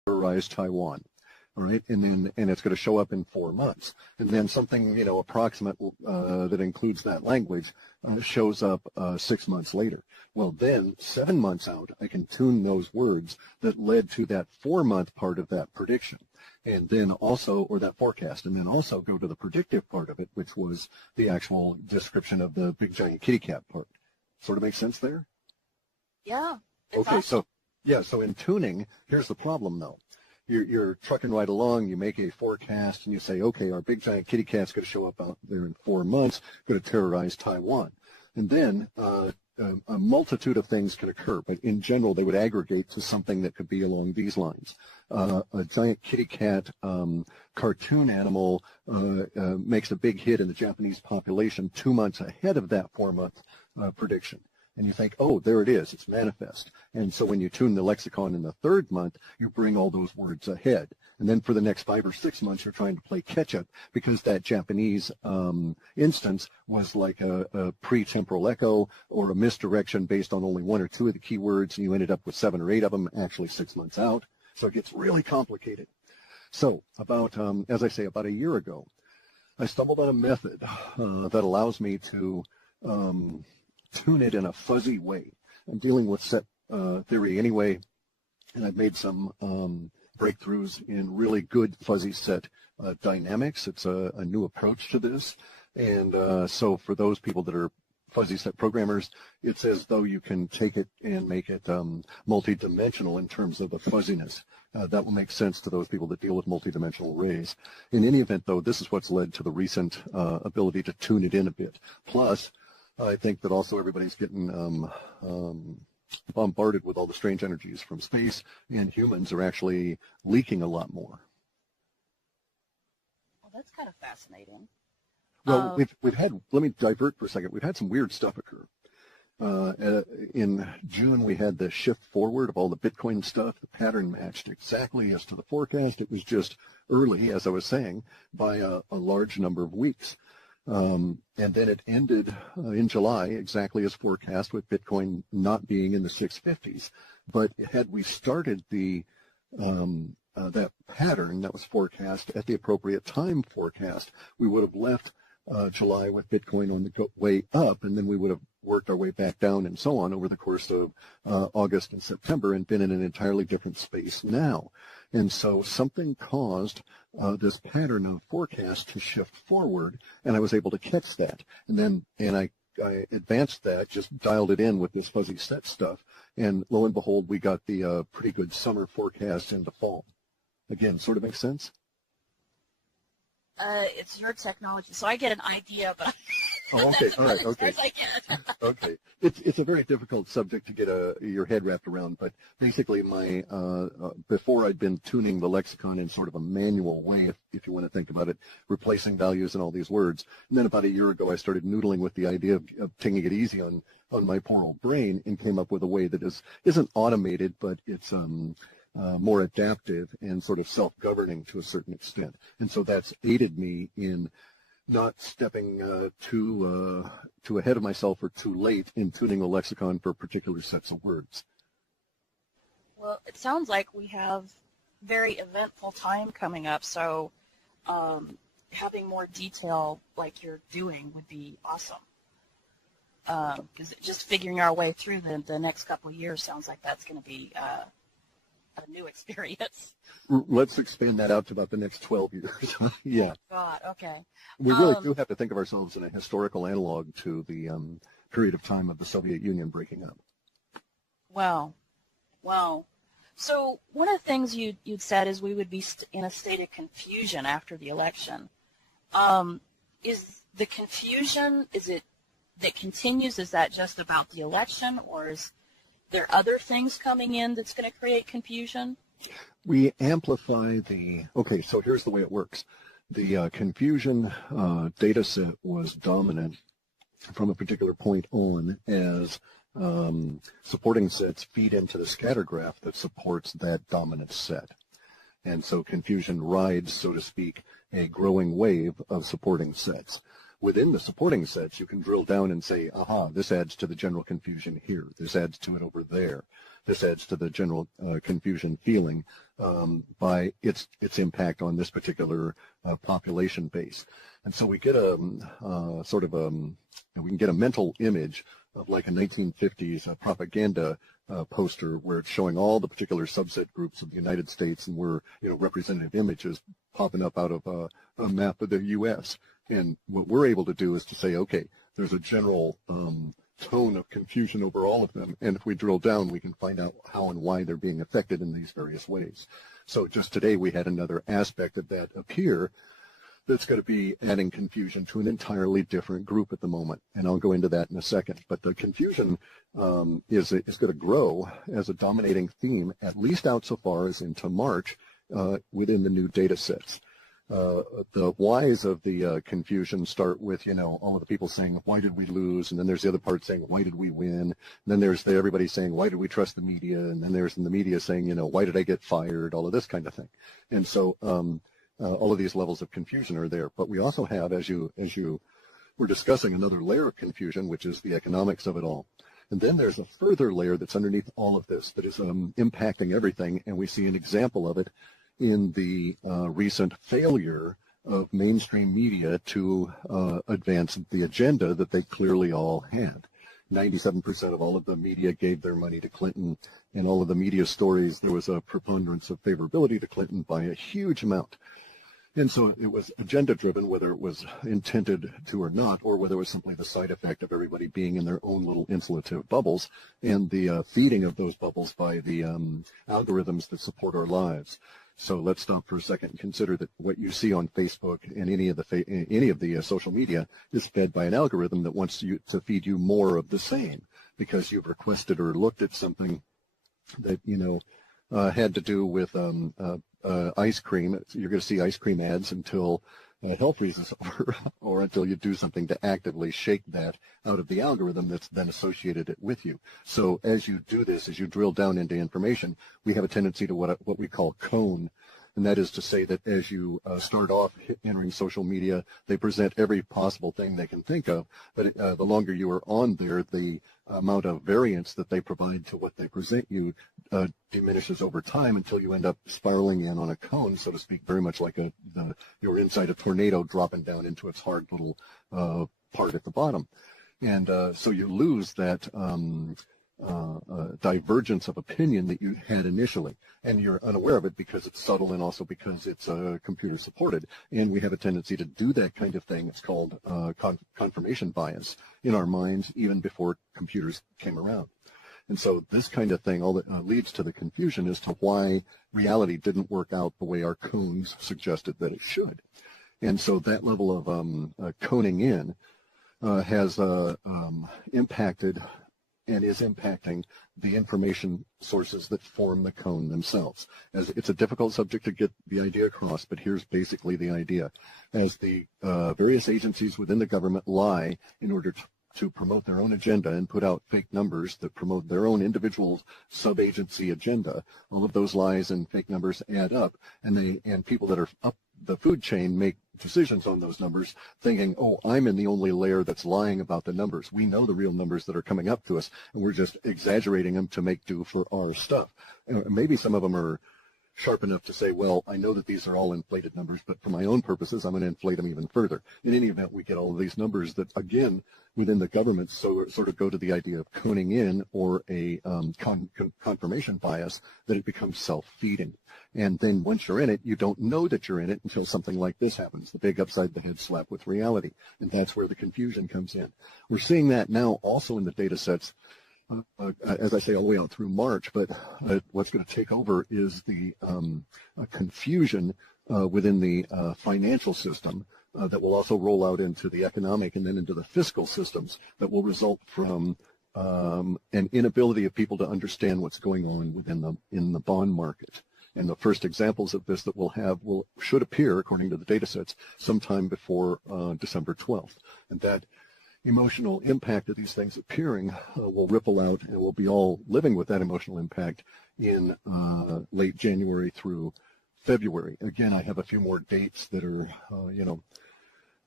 terrorize Taiwan. All right, and it's going to show up in 4 months, and then something approximate that includes that language shows up 6 months later. Well, then 7 months out, I can tune those words that led to that 4-month part of that prediction, and then also, or that forecast, and then also go to the predictive part of it, which was the actual description of the big giant kitty cat part. Sort of makes sense there? Yeah. Okay, awesome. so in tuning, here's the problem though. You're trucking right along, you make a forecast, and you say, okay, our big giant kitty cat's going to show up out there in 4 months, going to terrorize Taiwan. And then a multitude of things can occur, but in general, they would aggregate to something that could be along these lines. A giant kitty cat cartoon animal makes a big hit in the Japanese population 2 months ahead of that 4-month prediction. And you think, oh, there it is, it's manifest. And so when you tune the lexicon in the 3rd month, you bring all those words ahead. And then for the next 5 or 6 months, you're trying to play catch-up because that Japanese instance was like a pre-temporal echo or a misdirection based on only 1 or 2 of the keywords, and you ended up with 7 or 8 of them actually 6 months out. So it gets really complicated. So about, as I say, about a year ago, I stumbled on a method that allows me to tune it in a fuzzy way. I'm dealing with set theory anyway, and I've made some breakthroughs in really good fuzzy set dynamics. It's a new approach to this, and so for those people that are fuzzy set programmers, it's as though you can take it and make it multidimensional in terms of the fuzziness. That will make sense to those people that deal with multidimensional arrays. In any event, though, this is what's led to the recent ability to tune it in a bit. Plus, I think that also everybody's getting bombarded with all the strange energies from space, and humans are actually leaking a lot more. Well, that's kind of fascinating. Well, we've had, let me divert for a second, we've had some weird stuff occur. In June, we had the shift forward of all the Bitcoin stuff. The pattern matched exactly as to the forecast. It was just early, as I was saying, by a large number of weeks. And then it ended in July exactly as forecast, with Bitcoin not being in the 650s. But had we started the that pattern that was forecast at the appropriate time forecast, we would have left July with Bitcoin on the way up, and then we would have worked our way back down and so on over the course of August and September, and been in an entirely different space now. And so something caused this pattern of forecast to shift forward, and I was able to catch that. And I advanced that, just dialed it in with this fuzzy set stuff, and lo and behold, we got the pretty good summer forecast into fall. Again, sort of makes sense? It's your technology, so I get an idea, but oh, okay, all right, okay. I get. Okay, it's a very difficult subject to get your head wrapped around, but basically my before I'd been tuning the lexicon in sort of a manual way, if you want to think about it, replacing values and all these words, and then about a year ago I started noodling with the idea of taking it easy on my poor old brain, and came up with a way that isn't automated, but it's more adaptive and sort of self-governing to a certain extent. And so that's aided me in not stepping too ahead of myself or too late in tuning the lexicon for particular sets of words. Well, it sounds like we have very eventful time coming up, so having more detail like you're doing would be awesome. Because just figuring our way through the next couple of years sounds like that's going to be a new experience. Let's expand that out to about the next 12 years. Yeah. Oh, God, okay. We really do have to think of ourselves in a historical analog to the period of time of the Soviet Union breaking up. Wow. Wow. So one of the things you'd said is we would be in a state of confusion after the election. Is the confusion, is it that continues, is that just about the election, or is there other things coming in that's going to create confusion? We amplify okay, so here's the way it works. The confusion data set was dominant from a particular point on as supporting sets feed into the scatter graph that supports that dominant set. And so confusion rides, so to speak, a growing wave of supporting sets. within the supporting sets, you can drill down and say, aha, this adds to the general confusion here. This adds to it over there. This adds to the general confusion feeling by its impact on this particular population base. And so we get a we can get a mental image of like a 1950s propaganda poster where it's showing all the particular subset groups of the United States, and where, representative images popping up out of a map of the U.S. And what we're able to do is to say, okay, there's a general tone of confusion over all of them, and if we drill down, we can find out how and why they're being affected in these various ways. So just today we had another aspect of that appear that's going to be adding confusion to an entirely different group at the moment, and I'll go into that in a second. But the confusion is going to grow as a dominating theme, at least out so far as into March, within the new data sets. The whys of the confusion start with, all of the people saying, why did we lose? And then there's the other part saying, why did we win? And then there's everybody saying, why did we trust the media? And then there's the media saying, why did I get fired? All of this kind of thing. And so all of these levels of confusion are there. But we also have, as you were discussing, another layer of confusion, which is the economics of it all. And then there's a further layer that's underneath all of this that is impacting everything, and we see an example of it in the recent failure of mainstream media to advance the agenda that they clearly all had. 97% of all of the media gave their money to Clinton. In all of the media stories, there was a preponderance of favorability to Clinton by a huge amount. And so it was agenda-driven, whether it was intended to or not, or whether it was simply the side effect of everybody being in their own little insulative bubbles, and the feeding of those bubbles by the algorithms that support our lives. So let's stop for a second and consider that what you see on Facebook and any of the social media is fed by an algorithm that wants you to feed you more of the same, because you've requested or looked at something that had to do with ice cream. You're going to see ice cream ads until hell freezes over, or until you do something to actively shake that out of the algorithm that's then associated it with you. So as you do this, as you drill down into information, we have a tendency to what we call cone. And that is to say that as you start off entering social media, they present every possible thing they can think of. But the longer you are on there, the amount of variance that they provide to what they present you diminishes over time, until you end up spiraling in on a cone, so to speak, very much like you're inside a tornado dropping down into its hard little part at the bottom. And so you lose that divergence of opinion that you had initially, and you're unaware of it because it's subtle, and also because it's computer supported. And we have a tendency to do that kind of thing. It's called confirmation bias in our minds, even before computers came around. And so this kind of thing all that leads to the confusion as to why reality didn't work out the way our cones suggested that it should. And so that level of coning in has impacted and is impacting the information sources that form the cone themselves. As it's a difficult subject to get the idea across, but here's basically the idea. As the various agencies within the government lie in order to promote their own agenda and put out fake numbers that promote their own individual sub-agency agenda, all of those lies and fake numbers add up, and people that are up the food chain make decisions on those numbers, thinking, oh, I'm in the only layer that's lying about the numbers. We know the real numbers that are coming up to us, and we're just exaggerating them to make do for our stuff. And maybe some of them are sharp enough to say, well, I know that these are all inflated numbers, but for my own purposes, I'm going to inflate them even further. In any event, we get all of these numbers that, again, within the government, sort of go to the idea of coning in, or a confirmation bias, that it becomes self-feeding. And then once you're in it, you don't know that you're in it until something like this happens, the big upside the head slap with reality. And that's where the confusion comes in. We're seeing that now also in the data sets, as I say, all the way out through March, but what's going to take over is the confusion within the financial system that will also roll out into the economic and then into the fiscal systems, that will result from an inability of people to understand what's going on in the bond market. And the first examples of this that we'll have should appear, according to the data sets, sometime before December 12th. And that emotional impact of these things appearing will ripple out, and we'll be all living with that emotional impact in late January through February. Again, I have a few more dates that are,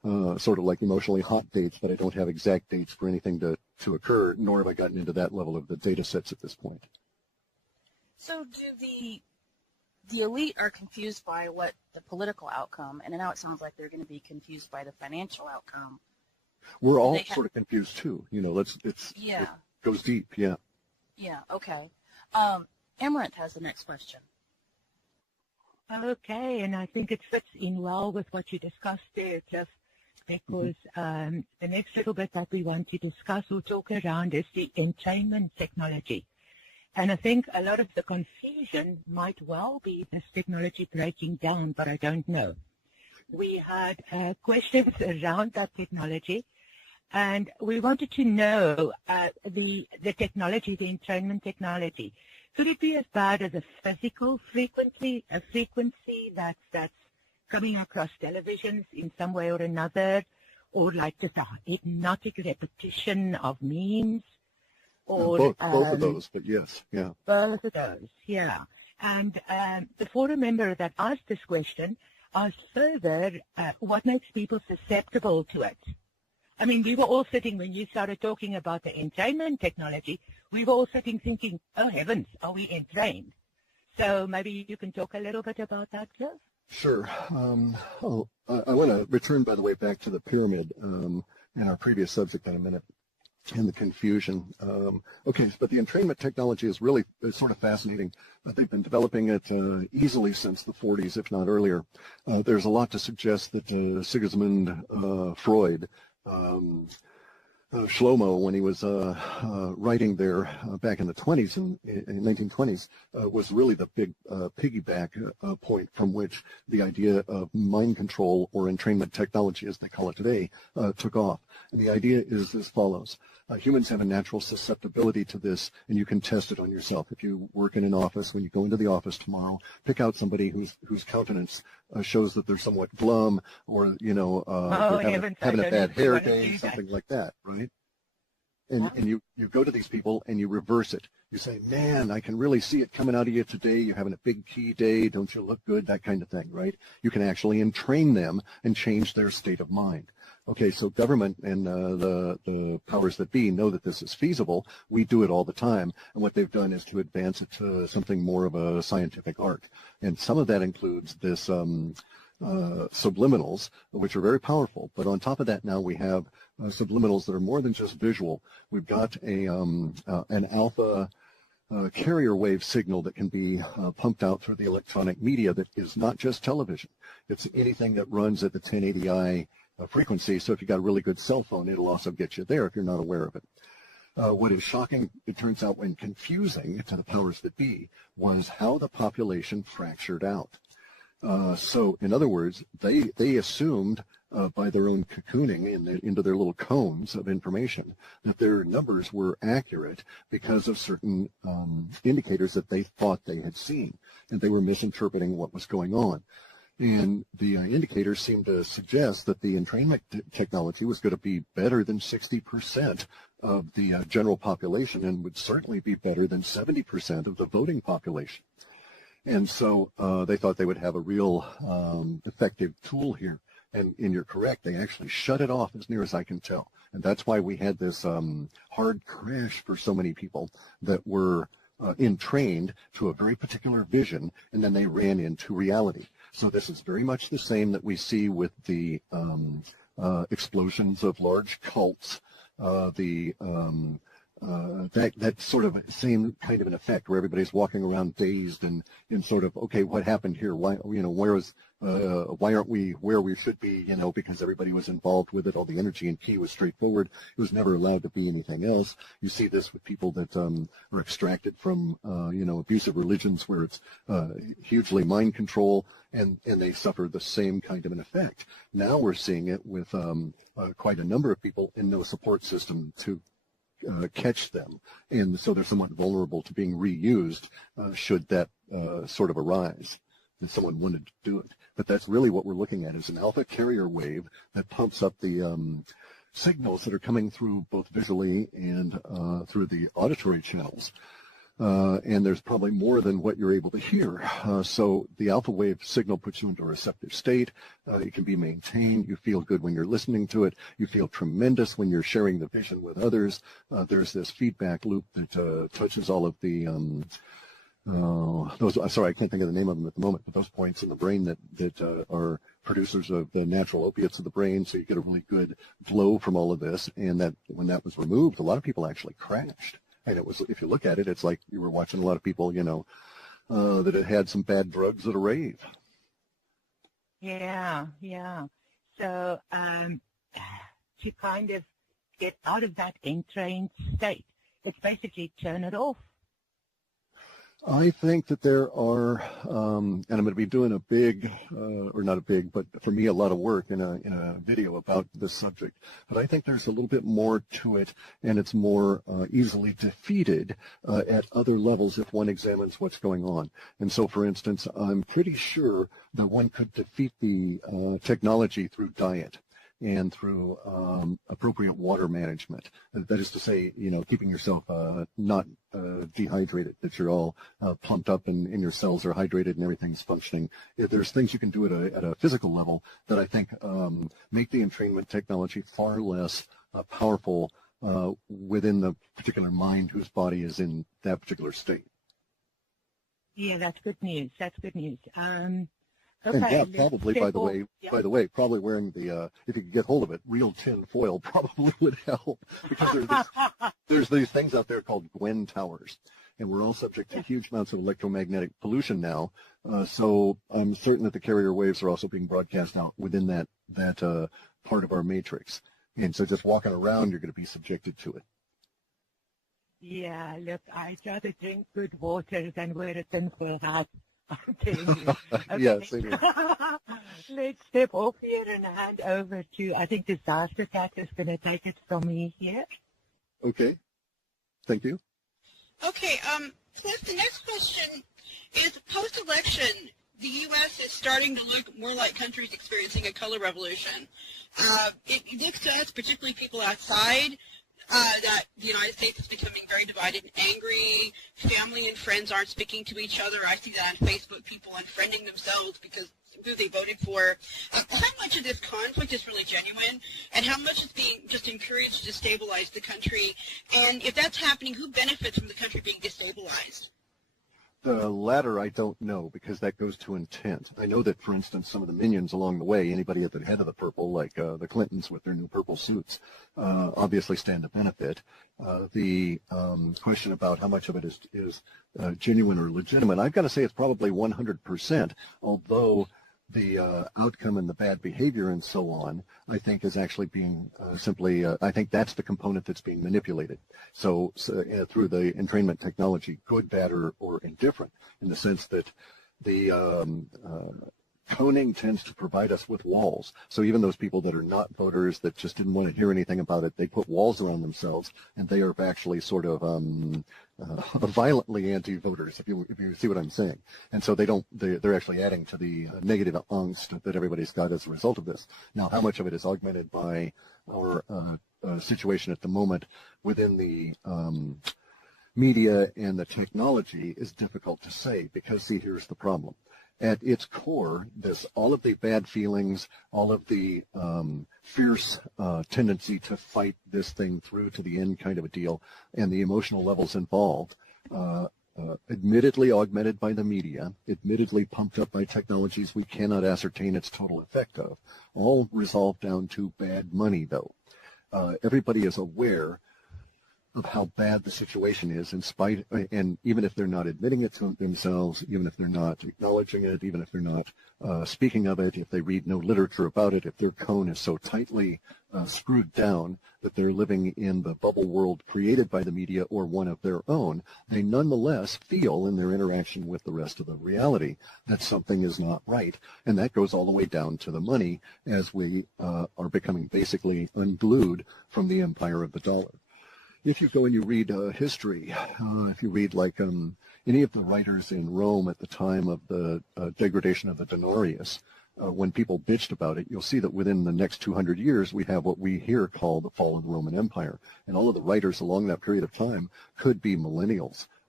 sort of like emotionally hot dates, but I don't have exact dates for anything to occur, nor have I gotten into that level of the data sets at this point. So do the elite are confused by what the political outcome, and now it sounds like they're going to be confused by the financial outcome. We're all sort of confused too. You know, it goes deep. Yeah. Yeah. Okay. Amaranth has the next question. Okay, and I think it fits in well with what you discussed there, Clif, because the next little bit that we want to discuss or talk around is the entrainment technology. And I think a lot of the confusion might well be this technology breaking down, but I don't know. We had questions around that technology, and we wanted to know the technology, the entrainment technology. Could it be as bad as a physical frequency that's coming across televisions in some way or another, or like just a hypnotic repetition of memes? Or both of those, but yes, yeah. Both of those, yeah. And the forum member that asked this question asked further, what makes people susceptible to it? I mean, we were all sitting, when you started talking about the entrainment technology, we were all sitting thinking, oh heavens, are we entrained? So maybe you can talk a little bit about that, Clif? Sure. I want to return, by the way, back to the pyramid in our previous subject in a minute, and the confusion. Okay, but the entrainment technology is really sort of fascinating. They've been developing it easily since the 40s, if not earlier. There's a lot to suggest that Sigmund Freud, Shlomo, when he was writing there back in the 20s, in 1920s, was really the big piggyback point from which the idea of mind control, or entrainment technology, as they call it today, took off. And the idea is as follows. Humans have a natural susceptibility to this, and you can test it on yourself. If you work in an office, when you go into the office tomorrow, pick out somebody whose countenance shows that they're somewhat glum, or, you know, having a bad hair day, something like that, right? And you go to these people and you reverse it. You say, man, I can really see it coming out of you today. You're having a big key day. Don't you look good? That kind of thing, right? You can actually entrain them and change their state of mind. Okay, so government and the powers that be know that this is feasible. We do it all the time. And what they've done is to advance it to something more of a scientific art. And some of that includes this subliminals, which are very powerful. But on top of that, now we have subliminals that are more than just visual. We've got an alpha carrier wave signal that can be pumped out through the electronic media that is not just television. It's anything that runs at the 1080i frequency. So if you've got a really good cell phone, it'll also get you there if you're not aware of it. What is shocking, it turns out, when confusing to the powers that be, was how the population fractured out. So, in other words, they assumed by their own cocooning into their little cones of information that their numbers were accurate because of certain indicators that they thought they had seen, and they were misinterpreting what was going on. And the indicators seemed to suggest that the entrainment technology was going to be better than 60% of the general population, and would certainly be better than 70% of the voting population. And so they thought they would have a real effective tool here. And you're correct, they actually shut it off as near as I can tell. And that's why we had this hard crash for so many people that were entrained to a very particular vision, and then they ran into reality. So this is very much the same that we see with the explosions of large cults, that sort of same kind of an effect where everybody's walking around dazed and sort of, okay, what happened here? Why, why aren't we where we should be? Because everybody was involved with it. All the energy and key was straightforward. It was never allowed to be anything else. You see this with people that are extracted from, abusive religions where it's hugely mind control, and they suffer the same kind of an effect. Now we're seeing it with quite a number of people and no support system to catch them, and so they're somewhat vulnerable to being reused should that sort of arise, and someone wanted to do it. But that's really what we're looking at, is an alpha carrier wave that pumps up the signals that are coming through both visually and through the auditory channels. and there's probably more than what you're able to hear. So the alpha wave signal puts you into a receptive state. It can be maintained. You feel good when you're listening to it. You feel tremendous when you're sharing the vision with others. There's this feedback loop that touches all of the sorry, I can't think of the name of them at the moment, but those points in the brain that are producers of the natural opiates of the brain, so you get a really good flow from all of this. And that when that was removed, a lot of people actually crashed. And it was, if you look at it, it's like you were watching a lot of people, that had some bad drugs at a rave. Yeah, yeah. So to kind of get out of that entrained state, it's basically turn it off. I think that there are, and I'm going to be doing a big, or not a big, but for me a lot of work in a video about this subject. But I think there's a little bit more to it, and it's more easily defeated at other levels if one examines what's going on. And so, for instance, I'm pretty sure that one could defeat the technology through diet and through appropriate water management. That is to say, keeping yourself not dehydrated, that you're all pumped up and your cells are hydrated and everything's functioning. There's things you can do at a physical level that I think make the entrainment technology far less powerful within the particular mind whose body is in that particular state. Yeah, that's good news. That's good news. Okay, and yeah, probably, by the way, probably wearing the, if you could get hold of it, real tin foil probably would help, because there's these things out there called Gwen towers, and we're all subject to huge amounts of electromagnetic pollution now. So I'm certain that the carrier waves are also being broadcast out within that part of our matrix. And so just walking around, you're going to be subjected to it. Yeah, look, I'd rather drink good water than wear a tin foil hat. I'm telling you. Okay. Yeah, same here. Let's step off here and hand over to, I think Disaster Cat is going to take it from me here. Okay. Thank you. Okay, Clif, the next question is, post-election, the U.S. is starting to look more like countries experiencing a color revolution. It looks to us, particularly people outside, that the United States is becoming very divided and angry. Family and friends aren't speaking to each other. I see that on Facebook, people unfriending themselves because who they voted for. How much of this conflict is really genuine, and how much is being just encouraged to destabilize the country? And if that's happening, who benefits from the country being destabilized? The latter I don't know, because that goes to intent. I know that, for instance, some of the minions along the way, anybody at the head of the purple, like the Clintons with their new purple suits, obviously stand to benefit. The question about how much of it is genuine or legitimate, I've got to say it's probably 100%, although the outcome and the bad behavior and so on, I think, is actually being simply, I think that's the component that's being manipulated. So through the entrainment technology, good, bad, or indifferent, in the sense that the toning tends to provide us with walls. So even those people that are not voters, that just didn't want to hear anything about it, they put walls around themselves, and they are actually sort of violently anti-voters, if you see what I'm saying. And so they're actually adding to the negative angst that everybody's got as a result of this. Now, how much of it is augmented by our situation at the moment within the media and the technology is difficult to say, because, see, here's the problem. At its core, all of the bad feelings, all of the fierce tendency to fight this thing through to the end kind of a deal, and the emotional levels involved, admittedly augmented by the media, admittedly pumped up by technologies we cannot ascertain its total effect of, all resolve down to bad money, though. Everybody is aware of how bad the situation is, and even if they're not admitting it to themselves, even if they're not acknowledging it, even if they're not speaking of it, if they read no literature about it, if their cone is so tightly screwed down that they're living in the bubble world created by the media or one of their own, they nonetheless feel in their interaction with the rest of the reality that something is not right. And that goes all the way down to the money, as we are becoming basically unglued from the empire of the dollar. If you go and you read history, if you read like any of the writers in Rome at the time of the degradation of the denarius, when people bitched about it, you'll see that within the next 200 years, we have what we here call the fall of the Roman Empire. And all of the writers along that period of time could be millennials,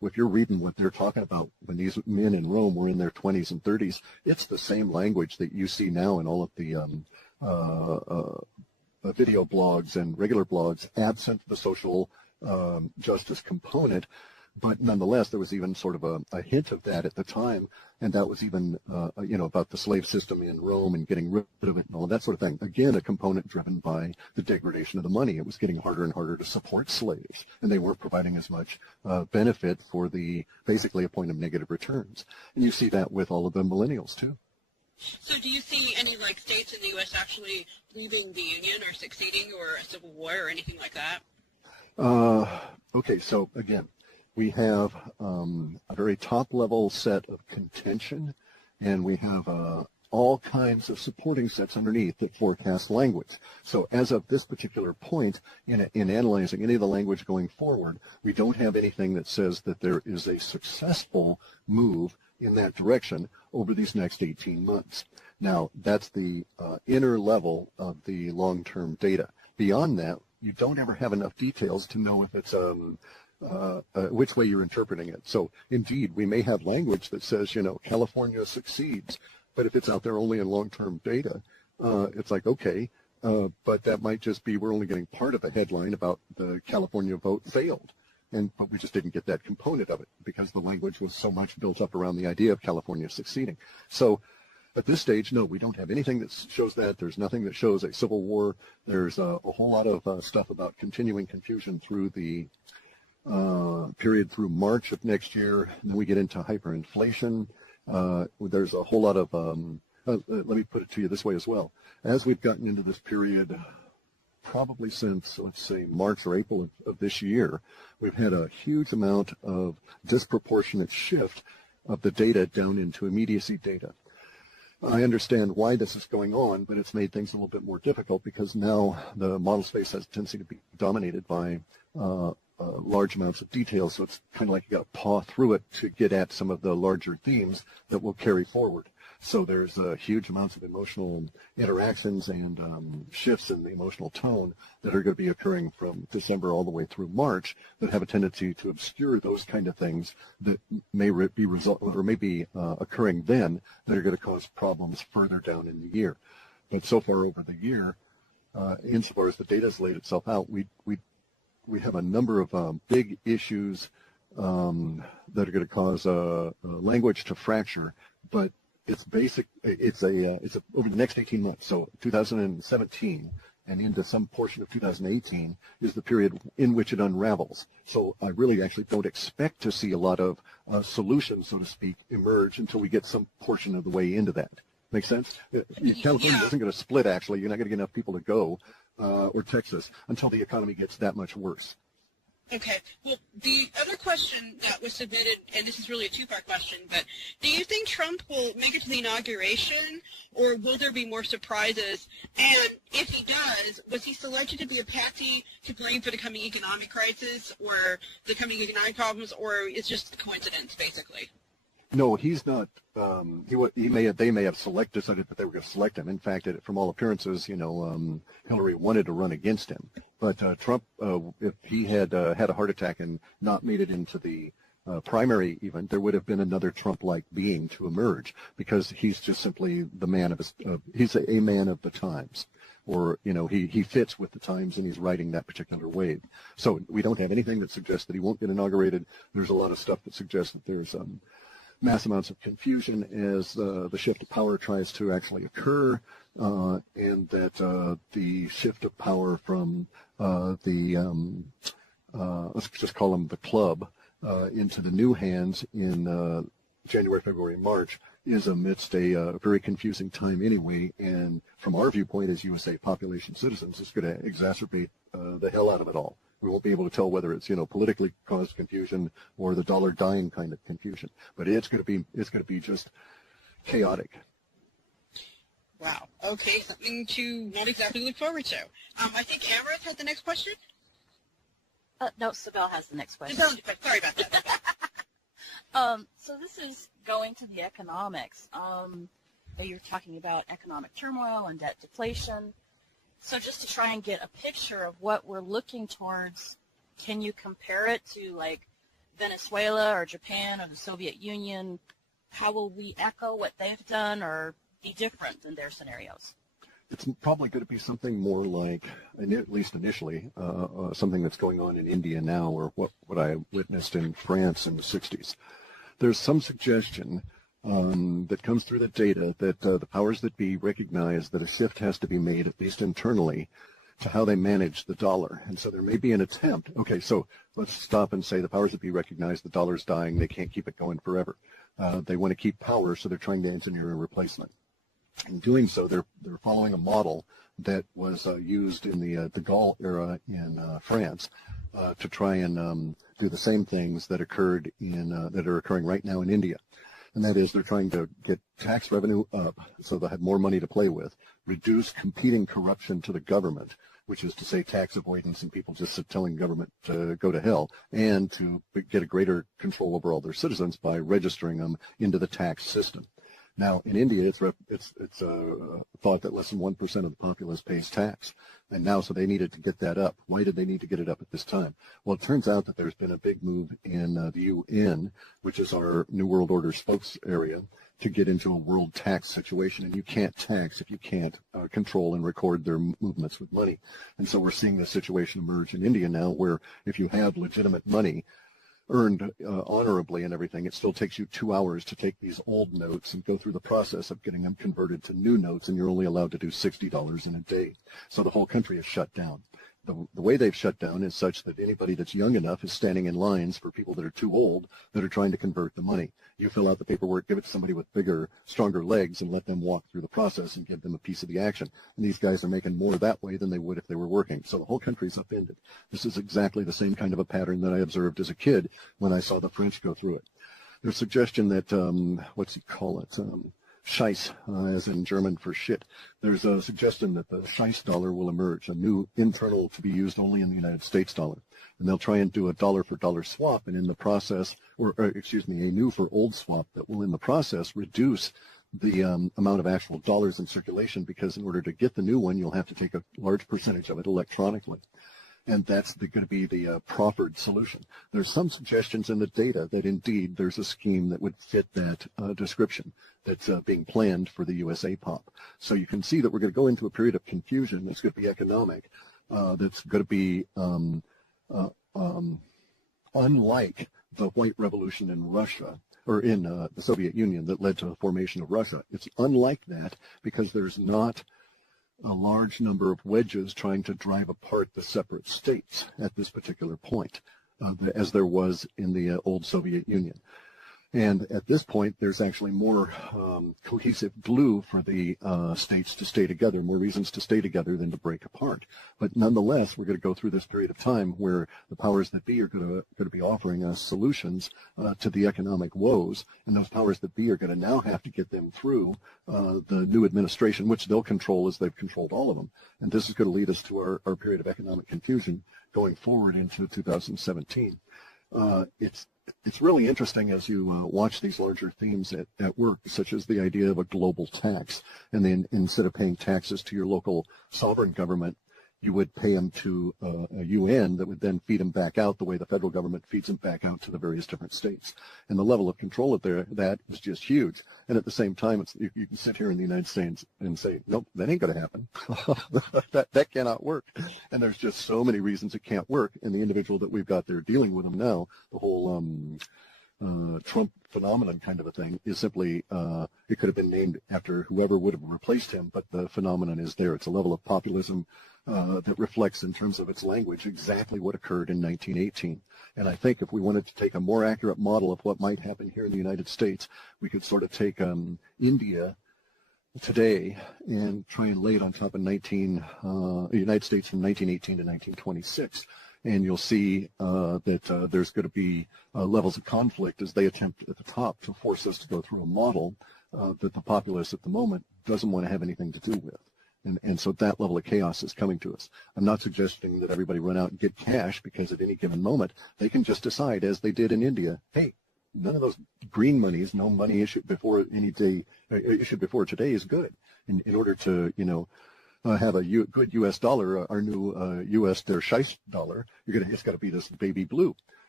if you're reading what they're talking about when these men in Rome were in their 20s and 30s, it's the same language that you see now in all of the video blogs and regular blogs, absent the social justice component. But nonetheless, there was even sort of a hint of that at the time, and that was even, about the slave system in Rome and getting rid of it and all that sort of thing. Again, a component driven by the degradation of the money. It was getting harder and harder to support slaves, and they weren't providing as much benefit for basically a point of negative returns. And you see that with all of the millennials, too. So do you see any, states in the U.S. actually leaving the Union or succeeding or a civil war or anything like that? Okay, so again, we have a very top-level set of contention, and we have all kinds of supporting sets underneath that forecast language. So as of this particular point, in analyzing any of the language going forward, we don't have anything that says that there is a successful move in that direction over these next 18 months. Now, that's the inner level of the long-term data. Beyond that, you don't ever have enough details to know if it's which way you're interpreting it. So indeed, we may have language that says, California succeeds, but if it's out there only in long-term data, it's like, okay, but that might just be we're only getting part of a headline about the California vote failed. But we just didn't get that component of it because the language was so much built up around the idea of California succeeding. So at this stage, no, we don't have anything that shows that. There's nothing that shows a civil war. There's a whole lot of stuff about continuing confusion through the period through March of next year. And then we get into hyperinflation. There's a whole lot of, let me put it to you this way as well. As we've gotten into this period, probably since, let's say, March or April of this year, we've had a huge amount of disproportionate shift of the data down into immediacy data. I understand why this is going on, but it's made things a little bit more difficult because now the model space has a tendency to be dominated by large amounts of detail, so it's kind of like you got to paw through it to get at some of the larger themes that will carry forward. So there's huge amounts of emotional interactions and shifts in the emotional tone that are going to be occurring from December all the way through March that have a tendency to obscure those kind of things that may be occurring then that are going to cause problems further down in the year. But so far over the year, insofar as the data has laid itself out, we have a number of big issues that are going to cause language to fracture, but it's over the next 18 months. So 2017 and into some portion of 2018 is the period in which it unravels. So I really actually don't expect to see a lot of solutions, so to speak, emerge until we get some portion of the way into that. Make sense? California isn't going to split, actually. You're not going to get enough people to go, or Texas, until the economy gets that much worse. Okay. Well, the other question that was submitted, and this is really a two-part question, but do you think Trump will make it to the inauguration, or will there be more surprises? And if he does, was he selected to be a patsy to blame for the coming economic crisis or the coming economic problems, or it's just a coincidence, basically? No, he's not. They may have decided that they were going to select him. In fact, from all appearances, Hillary wanted to run against him. But Trump, if he had had a heart attack and not made it into the primary even, there would have been another Trump-like being to emerge because he's just simply the man of he's a man of the times. Or, he fits with the times and he's riding that particular wave. So we don't have anything that suggests that he won't get inaugurated. There's a lot of stuff that suggests that there's mass amounts of confusion as the shift of power tries to actually occur, and that the shift of power from let's just call them the club, into the new hands in January, February, March is amidst a very confusing time anyway, and from our viewpoint as USA population citizens, it's going to exacerbate the hell out of it all. We won't be able to tell whether it's politically caused confusion or the dollar dying kind of confusion, but it's going to be just chaotic. Wow. Okay, something to not exactly look forward to. I think Amrit had the next question. No, Sibel has the next question. Sorry about that. So this is going to the economics. You're talking about economic turmoil and debt deflation. So just to try and get a picture of what we're looking towards, can you compare it to like Venezuela or Japan or the Soviet Union, how will we echo what they've done or be different in their scenarios? It's probably going to be something more like, at least initially, something that's going on in India now, or what I witnessed in France in the 60s. There's some suggestion that comes through the data that the powers that be recognize that a shift has to be made, at least internally, to how they manage the dollar. And so there may be an attempt. Okay, so let's stop and say the powers that be recognize the dollar's dying. They can't keep it going forever. They want to keep power, so they're trying to engineer a replacement. In doing so, they're following a model that was used in the de Gaulle era in France to try and do the same things that occurred that are occurring right now in India. And that is, they're trying to get tax revenue up so they'll have more money to play with, reduce competing corruption to the government, which is to say tax avoidance and people just telling government to go to hell, and to get a greater control over all their citizens by registering them into the tax system. Now, in India, it's thought that less than 1% of the populace pays tax. And now, so they needed to get that up. Why did they need to get it up at this time? Well, it turns out that there's been a big move in the UN, which is our New World Order spokes area, to get into a world tax situation. And you can't tax if you can't control and record their movements with money. And so we're seeing this situation emerge in India now, where if you have legitimate money, earned honorably and everything, it still takes you 2 hours to take these old notes and go through the process of getting them converted to new notes, and you're only allowed to do $60 in a day. So the whole country is shut down. The way they've shut down is such that anybody that's young enough is standing in lines for people that are too old that are trying to convert the money. You fill out the paperwork, give it to somebody with bigger, stronger legs, and let them walk through the process and give them a piece of the action. And these guys are making more that way than they would if they were working. So the whole country's upended. This is exactly the same kind of a pattern that I observed as a kid when I saw the French go through it. There's suggestion that, what's he call it? Scheiß, as in German for shit. There's a suggestion that the Scheiß dollar will emerge, a new internal to be used only in the United States dollar. And they'll try and do a dollar for dollar swap, and in the process, a new for old swap that will in the process reduce the amount of actual dollars in circulation, because in order to get the new one, you'll have to take a large percentage of it electronically. And that's going to be the proffered solution. There's some suggestions in the data that indeed there's a scheme that would fit that description that's being planned for the USA POP. So you can see that we're going to go into a period of confusion that's going to be economic, that's going to be unlike the White Revolution in Russia, or in the Soviet Union that led to the formation of Russia. It's unlike that because there's not a large number of wedges trying to drive apart the separate states at this particular point, as there was in the old Soviet Union. And at this point, there's actually more cohesive glue for the states to stay together, more reasons to stay together than to break apart. But nonetheless, we're going to go through this period of time where the powers that be are going to be offering us solutions to the economic woes, and those powers that be are going to now have to get them through the new administration, which they'll control as they've controlled all of them. And this is going to lead us to our period of economic confusion going forward into 2017. It's really interesting as you watch these larger themes at work, such as the idea of a global tax. And then instead of paying taxes to your local sovereign government, you would pay them to a UN that would then feed them back out the way the federal government feeds them back out to the various different states. And the level of control of that is just huge. And at the same time, you can sit here in the United States and say, nope, that ain't going to happen. that cannot work. And there's just so many reasons it can't work. And the individual that we've got there dealing with them now, the whole Trump phenomenon kind of a thing, is simply, it could have been named after whoever would have replaced him, but the phenomenon is there. It's a level of populism that reflects in terms of its language exactly what occurred in 1918. And I think if we wanted to take a more accurate model of what might happen here in the United States, we could sort of take India today and try and lay it on top of the United States from 1918 to 1926. And you'll see that there's going to be levels of conflict as they attempt at the top to force us to go through a model that the populace at the moment doesn't want to have anything to do with. And so that level of chaos is coming to us. I'm not suggesting that everybody run out and get cash, because at any given moment, they can just decide, as they did in India, hey, none of those green monies, no money issued before issued before today is good. In order to, have a good U.S. dollar, our new U.S. their Scheiß dollar, it's got to be this baby blue.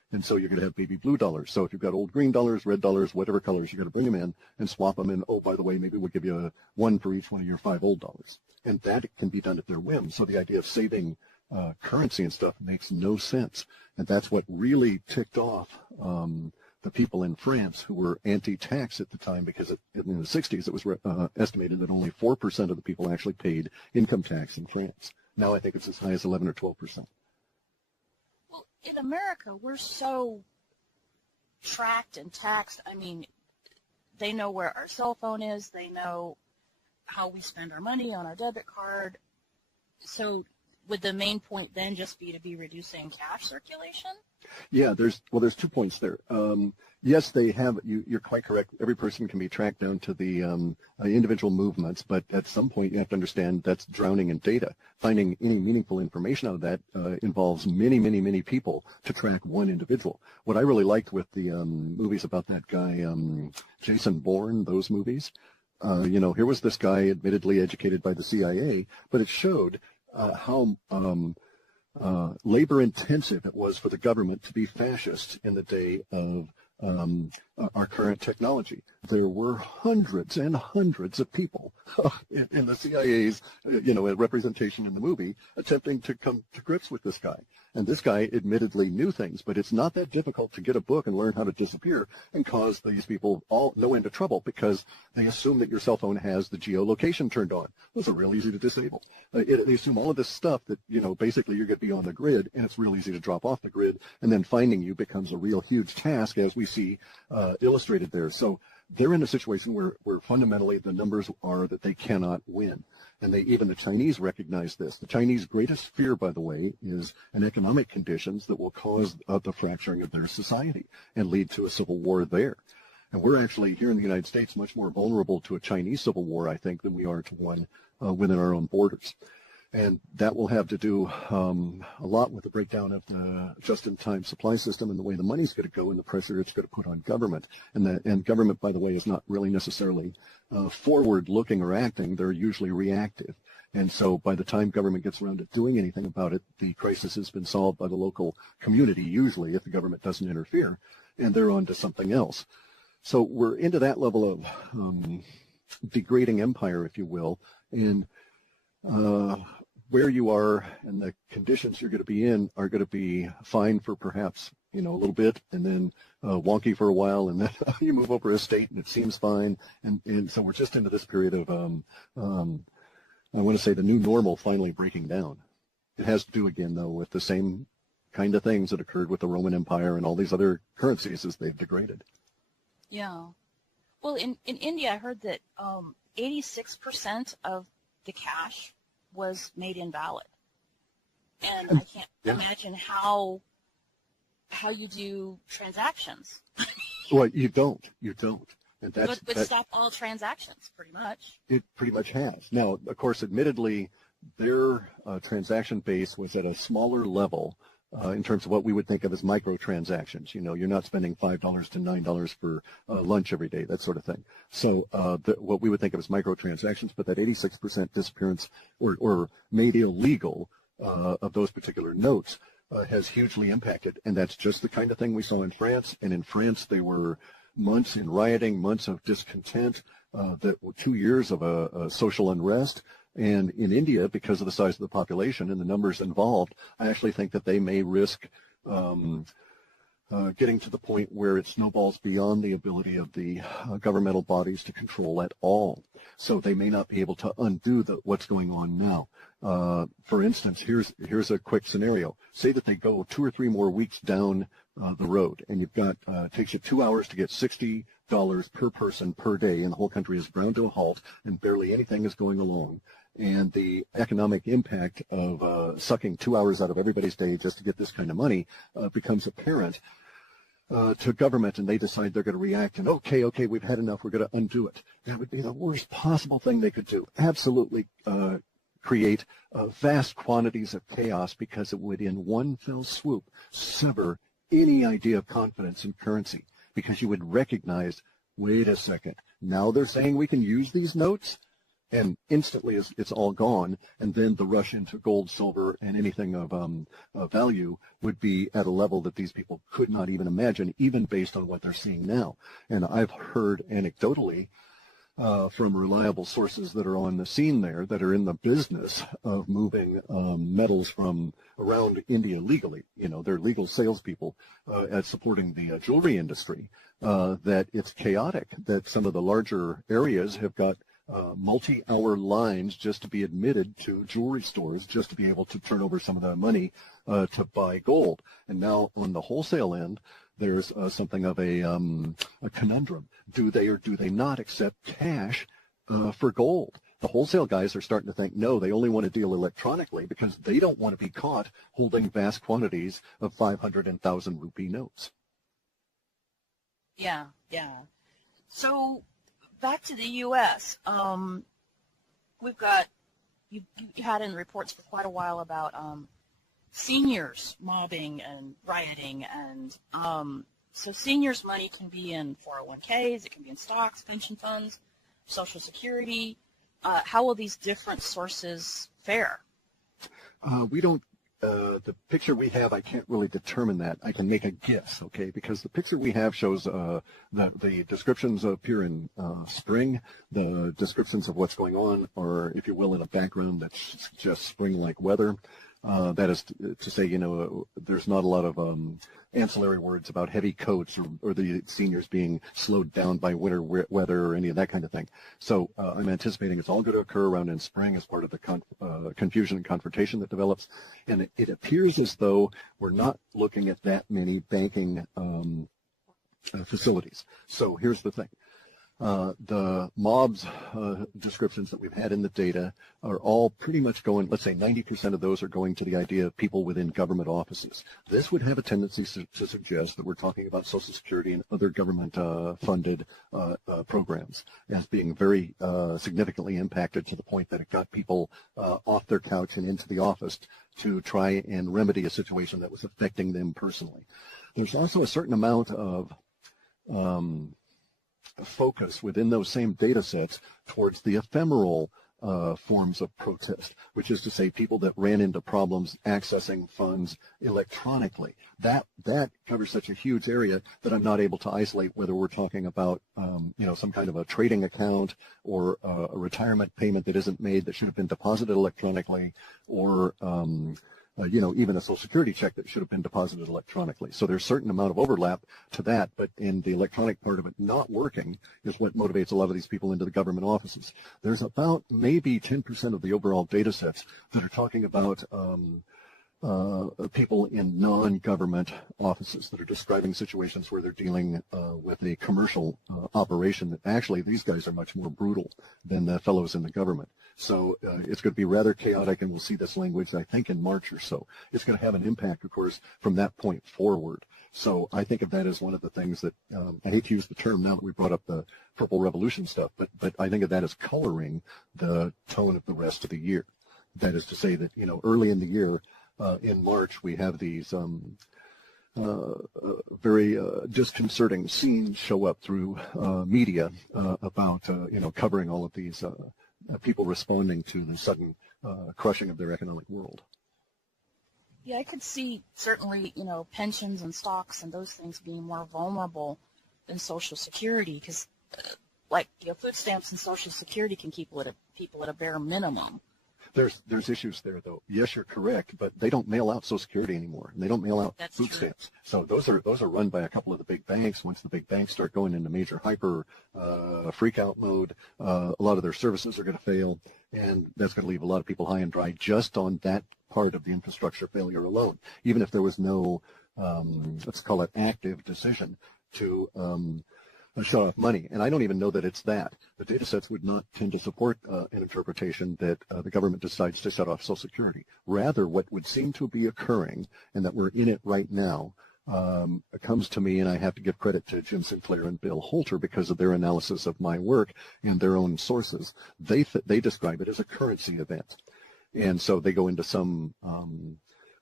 And so you're going to have baby blue dollars. So if you've got old green dollars, red dollars, whatever colors, you got to bring them in and swap them. And oh, by the way, maybe we'll give you one for each one of your 5 old dollars. And that can be done at their whim. So the idea of saving currency and stuff makes no sense. And that's what really ticked off the people in France who were anti-tax at the time, because in the 60s it was estimated that only 4% of the people actually paid income tax in France. Now I think it's as high as 11 or 12%. Well, in America, we're so tracked and taxed. I mean, they know where our cell phone is. They know how we spend our money on our debit card. So would the main point then just be to be reducing cash circulation? Yeah, there's 2 points there. Yes, they have. You're quite correct. Every person can be tracked down to the individual movements, but at some point you have to understand that's drowning in data. Finding any meaningful information out of that involves many, many, many people to track one individual. What I really liked with the movies about that guy, Jason Bourne, those movies, here was this guy admittedly educated by the CIA, but it showed how labor-intensive it was for the government to be fascist in the day of our current technology. There were hundreds and hundreds of people in the CIA's, representation in the movie attempting to come to grips with this guy. And this guy admittedly knew things, but it's not that difficult to get a book and learn how to disappear and cause these people no end of trouble because they assume that your cell phone has the geolocation turned on. Those are real easy to disable. They assume all of this stuff that, basically you're going to be on the grid, and it's real easy to drop off the grid, and then finding you becomes a real huge task, as we see illustrated there. So they're in a situation where fundamentally the numbers are that they cannot win. And even the Chinese recognize this. The Chinese' greatest fear, by the way, is an economic conditions that will cause the fracturing of their society and lead to a civil war there. And we're actually, here in the United States, much more vulnerable to a Chinese civil war, I think, than we are to one within our own borders. And that will have to do a lot with the breakdown of the just-in-time supply system and the way the money's going to go and the pressure it's going to put on government. And government, by the way, is not really necessarily forward-looking or acting. They're usually reactive. And so by the time government gets around to doing anything about it, the crisis has been solved by the local community, usually, if the government doesn't interfere, and they're on to something else. So we're into that level of degrading empire, if you will, and where you are and the conditions you're going to be in are going to be fine for perhaps, a little bit, and then wonky for a while, and then you move over a state and it seems fine. And so we're just into this period of, I want to say, the new normal finally breaking down. It has to do, again, though, with the same kind of things that occurred with the Roman Empire and all these other currencies as they've degraded. Yeah. Well, in India, I heard that 86% of the cash was made invalid. And I can't imagine how you do transactions. Well, you don't. And that would stop all transactions, pretty much. It pretty much has. Now, of course, admittedly, their transaction base was at a smaller level in terms of what we would think of as microtransactions. You're not spending $5 to $9 for lunch every day, that sort of thing. So what we would think of as microtransactions, but that 86% disappearance or made illegal of those particular notes has hugely impacted. And that's just the kind of thing we saw in France. And in France, they were months in rioting, months of discontent, that were 2 years of a social unrest. And in India, because of the size of the population and the numbers involved, I actually think that they may risk getting to the point where it snowballs beyond the ability of the governmental bodies to control at all. So they may not be able to undo what's going on now. For instance, here's a quick scenario. Say that they go 2 or 3 more weeks down the road, and you've got it takes you 2 hours to get $60 per person per day, and the whole country is ground to a halt, and barely anything is going along. And the economic impact of sucking 2 hours out of everybody's day just to get this kind of money becomes apparent to government, and they decide they're going to react, and okay, we've had enough, we're going to undo it. That would be the worst possible thing they could do. Absolutely create vast quantities of chaos, because it would in one fell swoop sever any idea of confidence in currency, because you would recognize, wait a second, now they're saying we can use these notes? and instantly it's all gone, and then the rush into gold, silver, and anything of value would be at a level that these people could not even imagine, even based on what they're seeing now. And I've heard anecdotally from reliable sources that are on the scene there, that are in the business of moving metals from around India legally. You know, they're legal salespeople at supporting the jewelry industry, that it's chaotic, that some of the larger areas have got multi-hour lines just to be admitted to jewelry stores, just to be able to turn over some of that money to buy gold. And now on the wholesale end, there's something of a conundrum. Do they or do they not accept cash for gold? The wholesale guys are starting to think, no, they only want to deal electronically because they don't want to be caught holding vast quantities of 500 and 1,000 rupee notes. Yeah, yeah. So back to the U.S. We've got, you had in reports for quite a while about seniors mobbing and rioting, and so seniors' money can be in 401ks, it can be in stocks, pension funds, Social Security. How will these different sources fare? We don't. The picture we have, I can't really determine that. I can make a guess, okay, because the picture we have shows the descriptions appear in spring. The descriptions of what's going on are, if you will, in a background that suggests spring-like weather. That is to say, you know, there's not a lot of ancillary words about heavy coats or the seniors being slowed down by winter weather or any of that kind of thing. So I'm anticipating it's all going to occur around in spring as part of the confusion and confrontation that develops. And it appears as though we're not looking at that many banking facilities. So here's the thing. The mobs descriptions that we've had in the data are all pretty much going, let's say 90% of those are going to the idea of people within government offices. This would have a tendency to suggest that we're talking about Social Security and other government funded programs as being very significantly impacted to the point that it got people off their couch and into the office to try and remedy a situation that was affecting them personally. There's also a certain amount of focus within those same data sets towards the ephemeral forms of protest, which is to say people that ran into problems accessing funds electronically. That covers such a huge area that I'm not able to isolate whether we're talking about some kind of a trading account or a retirement payment that isn't made that should have been deposited electronically, or even a Social Security check that should have been deposited electronically. So there's a certain amount of overlap to that, but in the electronic part of it not working is what motivates a lot of these people into the government offices. There's about maybe 10% of the overall data sets that are talking about people in non-government offices that are describing situations where they're dealing with a commercial operation that actually these guys are much more brutal than the fellows in the government. So it's going to be rather chaotic, and we'll see this language, I think, in March or so. It's going to have an impact, of course, from that point forward. So I think of that as one of the things that, I hate to use the term now that we brought up the Purple Revolution stuff, but I think of that as coloring the tone of the rest of the year. That is to say that, early in the year, in March, we have these very disconcerting scenes show up through media about, covering all of these people responding to the sudden crushing of their economic world. Yeah, I could see certainly, pensions and stocks and those things being more vulnerable than Social Security because, food stamps and Social Security can keep people at a bare minimum. There's issues there, though. Yes, you're correct, but they don't mail out Social Security anymore, and they don't mail out food stamps. So those are run by a couple of the big banks. Once the big banks start going into major hyper freak-out mode, a lot of their services are going to fail, and that's going to leave a lot of people high and dry just on that part of the infrastructure failure alone, even if there was no, let's call it active decision to shut off money. And I don't even know that it's that. The data sets would not tend to support an interpretation that the government decides to shut off Social Security. Rather, what would seem to be occurring, and that we're in it right now, comes to me, and I have to give credit to Jim Sinclair and Bill Holter because of their analysis of my work and their own sources. They describe it as a currency event. And so they go into some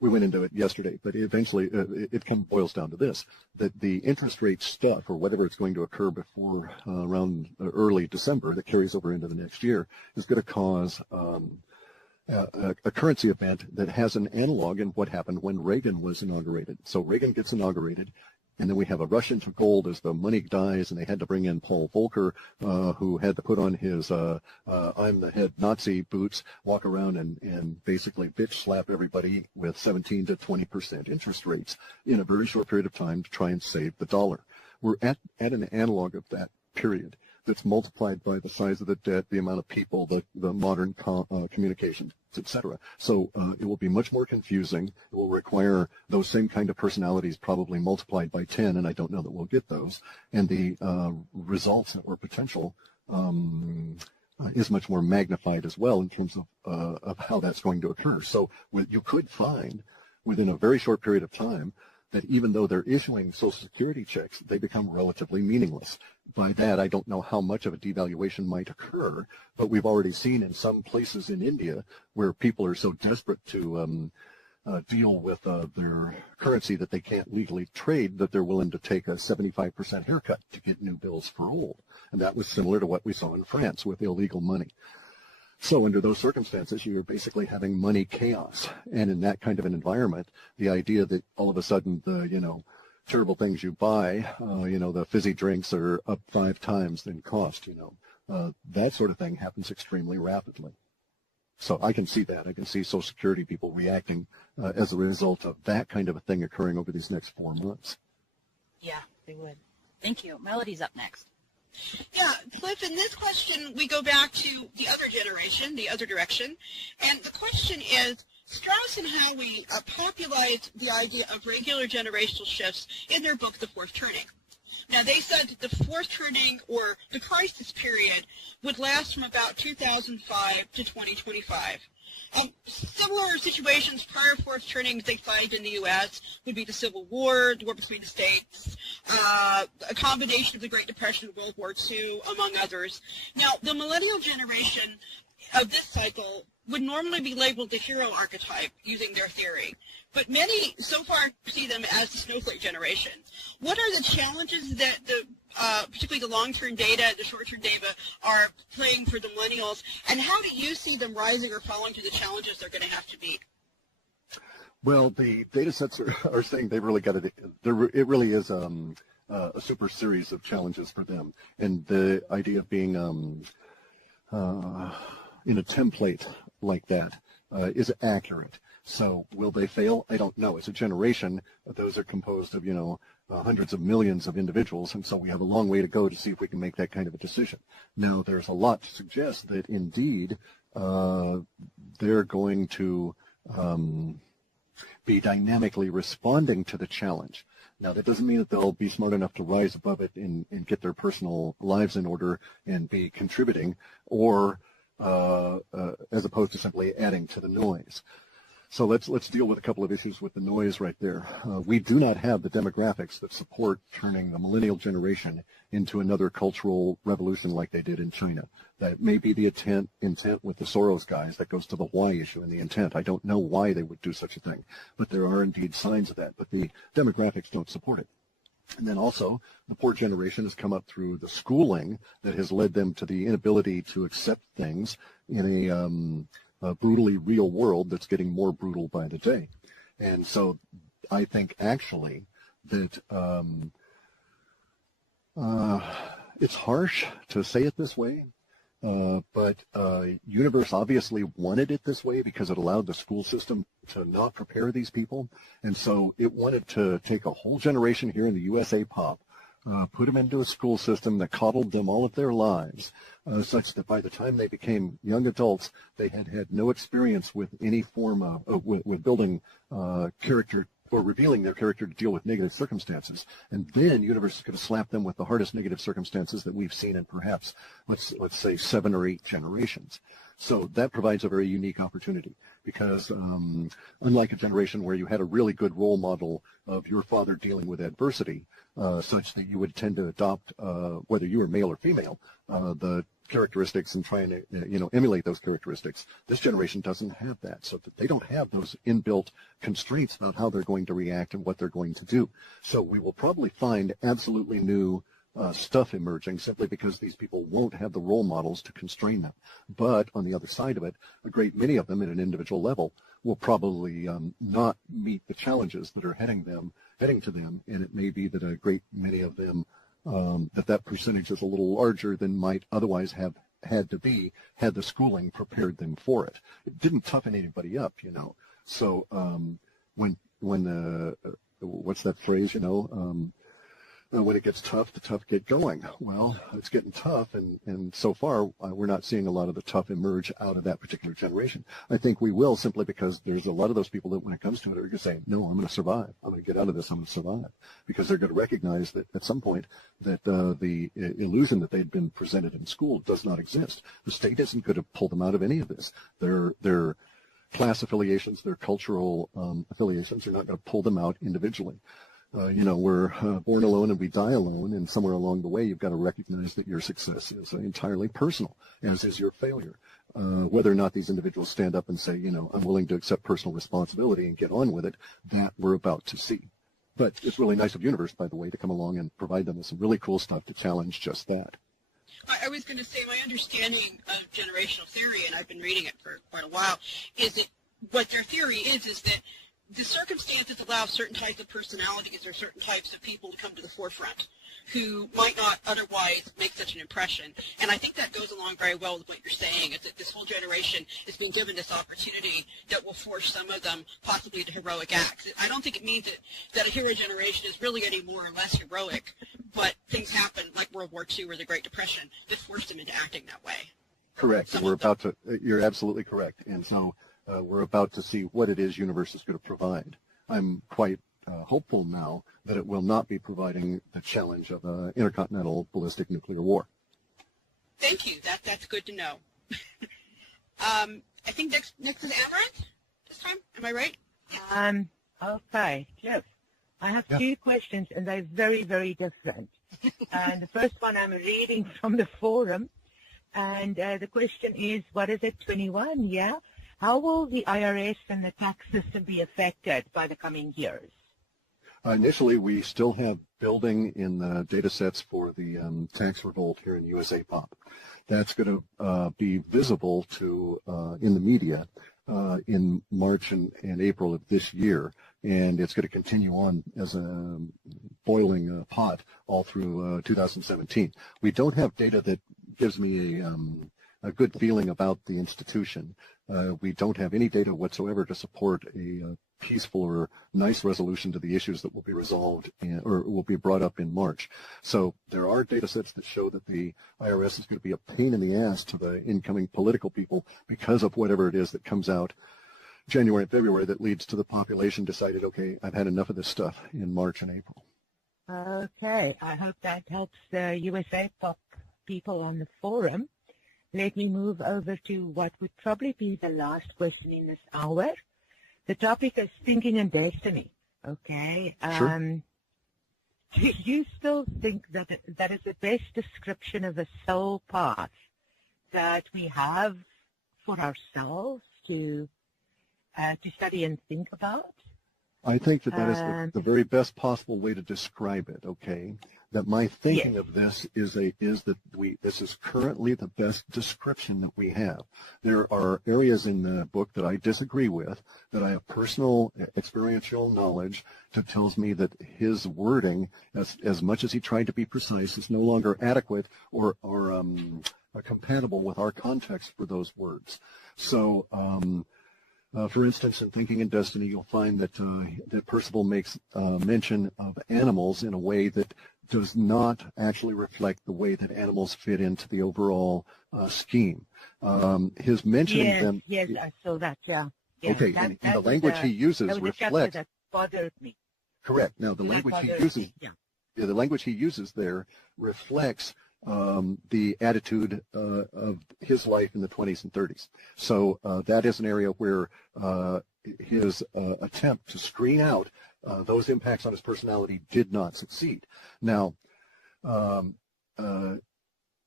we went into it yesterday, but eventually it kind of boils down to this, that the interest rate stuff, or whatever it's going to occur before around early December that carries over into the next year, is going to cause a currency event that has an analog in what happened when Reagan was inaugurated. So Reagan gets inaugurated, and then we have a rush into gold as the money dies, and they had to bring in Paul Volcker, who had to put on his I'm the head Nazi boots, walk around and basically bitch slap everybody with 17 to 20% interest rates in a very short period of time to try and save the dollar. We're at an analog of that period that's multiplied by the size of the debt, the amount of people, the modern communications, etc. So it will be much more confusing. It will require those same kind of personalities probably multiplied by 10, and I don't know that we'll get those. And the results or potential is much more magnified as well in terms of how that's going to occur. So you could find within a very short period of time that even though they're issuing Social Security checks, they become relatively meaningless. By that, I don't know how much of a devaluation might occur, but we've already seen in some places in India where people are so desperate to deal with their currency that they can't legally trade that they're willing to take a 75% haircut to get new bills for old. And that was similar to what we saw in France with illegal money. So under those circumstances, you're basically having money chaos. And in that kind of an environment, the idea that all of a sudden the, terrible things you buy, the fizzy drinks are up 5 times in cost, that sort of thing happens extremely rapidly. So I can see that. I can see Social Security people reacting as a result of that kind of a thing occurring over these next 4 months. Yeah, they would. Thank you. Melody's up next. Yeah, Clif, in this question, we go back to the other generation, the other direction. And the question is, Strauss and Howie popularized the idea of regular generational shifts in their book, The Fourth Turning. Now, they said that the fourth turning, or the crisis period, would last from about 2005 to 2025. Similar situations prior to fourth turnings they cited in the U.S. would be the Civil War, the war between the states, a combination of the Great Depression and World War II, among others. Now, the millennial generation of this cycle would normally be labeled the hero archetype using their theory, but many so far see them as the snowflake generation. What are the challenges that particularly the long-term data, the short-term data, are playing for the millennials, and how do you see them rising or falling to the challenges they're going to have to meet? Well, the data sets are saying they've really got it. It really is a super series of challenges for them, and the idea of being in a template like that is accurate. So will they fail? I don't know. As a generation, those are composed of, hundreds of millions of individuals, and so we have a long way to go to see if we can make that kind of a decision. Now, there's a lot to suggest that indeed they're going to be dynamically responding to the challenge. Now, that doesn't mean that they'll be smart enough to rise above it and get their personal lives in order and be contributing, or as opposed to simply adding to the noise. So let's deal with a couple of issues with the noise right there. We do not have the demographics that support turning the millennial generation into another cultural revolution like they did in China. That may be the intent with the Soros guys. That goes to the why issue and the intent. I don't know why they would do such a thing, but there are indeed signs of that. But the demographics don't support it. And then also, the poor generation has come up through the schooling that has led them to the inability to accept things in a brutally real world that's getting more brutal by the day. And so I think actually that it's harsh to say it this way, but Universe obviously wanted it this way because it allowed the school system to not prepare these people. And so it wanted to take a whole generation here in the USA pop, put them into a school system that coddled them all of their lives, such that by the time they became young adults, they had had no experience with any form of with building character or revealing their character to deal with negative circumstances. And then Universe is going to slap them with the hardest negative circumstances that we've seen in perhaps, let's say, 7 or 8 generations. So that provides a very unique opportunity because unlike a generation where you had a really good role model of your father dealing with adversity, such that you would tend to adopt, whether you were male or female, the characteristics and trying to, emulate those characteristics. This generation doesn't have that, so that they don't have those inbuilt constraints about how they're going to react and what they're going to do. So we will probably find absolutely new stuff emerging simply because these people won't have the role models to constrain them. But on the other side of it, a great many of them at an individual level will probably not meet the challenges that are heading to them, and it may be that a great many of them, that percentage is a little larger than might otherwise have had to be had the schooling prepared them for it. It didn't toughen anybody up, So when what's that phrase, when it gets tough, the tough get going. Well, it's getting tough, and so far we're not seeing a lot of the tough emerge out of that particular generation. I think we will, simply because there's a lot of those people that when it comes to it are going to say, no, I'm going to survive. I'm going to get out of this. I'm going to survive. Because they're going to recognize that at some point that the illusion that they'd been presented in school does not exist. The state isn't going to pull them out of any of this. Their class affiliations, their cultural affiliations are not going to pull them out individually. We're born alone and we die alone, and somewhere along the way you've got to recognize that your success is entirely personal, as is your failure. Whether or not these individuals stand up and say, I'm willing to accept personal responsibility and get on with it, that we're about to see. But it's really nice of Universe, by the way, to come along and provide them with some really cool stuff to challenge just that. I was going to say my understanding of generational theory, and I've been reading it for quite a while, is that what their theory is that the circumstances allow certain types of personalities or certain types of people to come to the forefront who might not otherwise make such an impression. And I think that goes along very well with what you're saying, is that this whole generation is being given this opportunity that will force some of them possibly to heroic acts. I don't think it means that a hero generation is really any more or less heroic, but things happen like World War II or the Great Depression that forced them into acting that way. Correct. You're absolutely correct. And so we're about to see what it is Universe is going to provide. I'm quite hopeful now that it will not be providing the challenge of an intercontinental ballistic nuclear war. Thank you. That's good to know. I think next is Amaranth this time. Am I right? Okay, Clif. I have two questions, and they're very, very different. And the first one I'm reading from the forum, and the question is, what is it, 21, yeah? How will the IRS and the tax system be affected by the coming years? Initially, we still have building in the data sets for the tax revolt here in USA Pop. That's going to be visible to in the media in March and April of this year, and it's going to continue on as a boiling pot all through 2017. We don't have data that gives me a good feeling about the institution. We don't have any data whatsoever to support a peaceful or nice resolution to the issues that will be resolved or will be brought up in March. So there are data sets that show that the IRS is going to be a pain in the ass to the incoming political people because of whatever it is that comes out January and February that leads to the population decided, okay, I've had enough of this stuff in March and April. Okay, I hope that helps the USA Pop people on the forum. Let me move over to what would probably be the last question in this hour. The topic is thinking and destiny. Okay. Sure. Do you still think that that is the best description of a soul path that we have for ourselves to study and think about? I think that is the very best possible way to describe it, okay? That my thinking of this is that this is currently the best description that we have. There are areas in the book that I disagree with, that I have personal experiential knowledge that tells me that his wording, as much as he tried to be precise, is no longer adequate or compatible with our context for those words. So, for instance, in Thinking and Destiny, you'll find that Percival makes mention of animals in a way that does not actually reflect the way that animals fit into the overall scheme. His mention of them. Yes, I saw that. Yeah. Okay, and the language he uses reflects. That bothered me. Correct. Now, the language he uses. The language he uses there reflects the attitude of his life in the 20s and 30s. So that is an area where his attempt to screen out those impacts on his personality did not succeed. Now,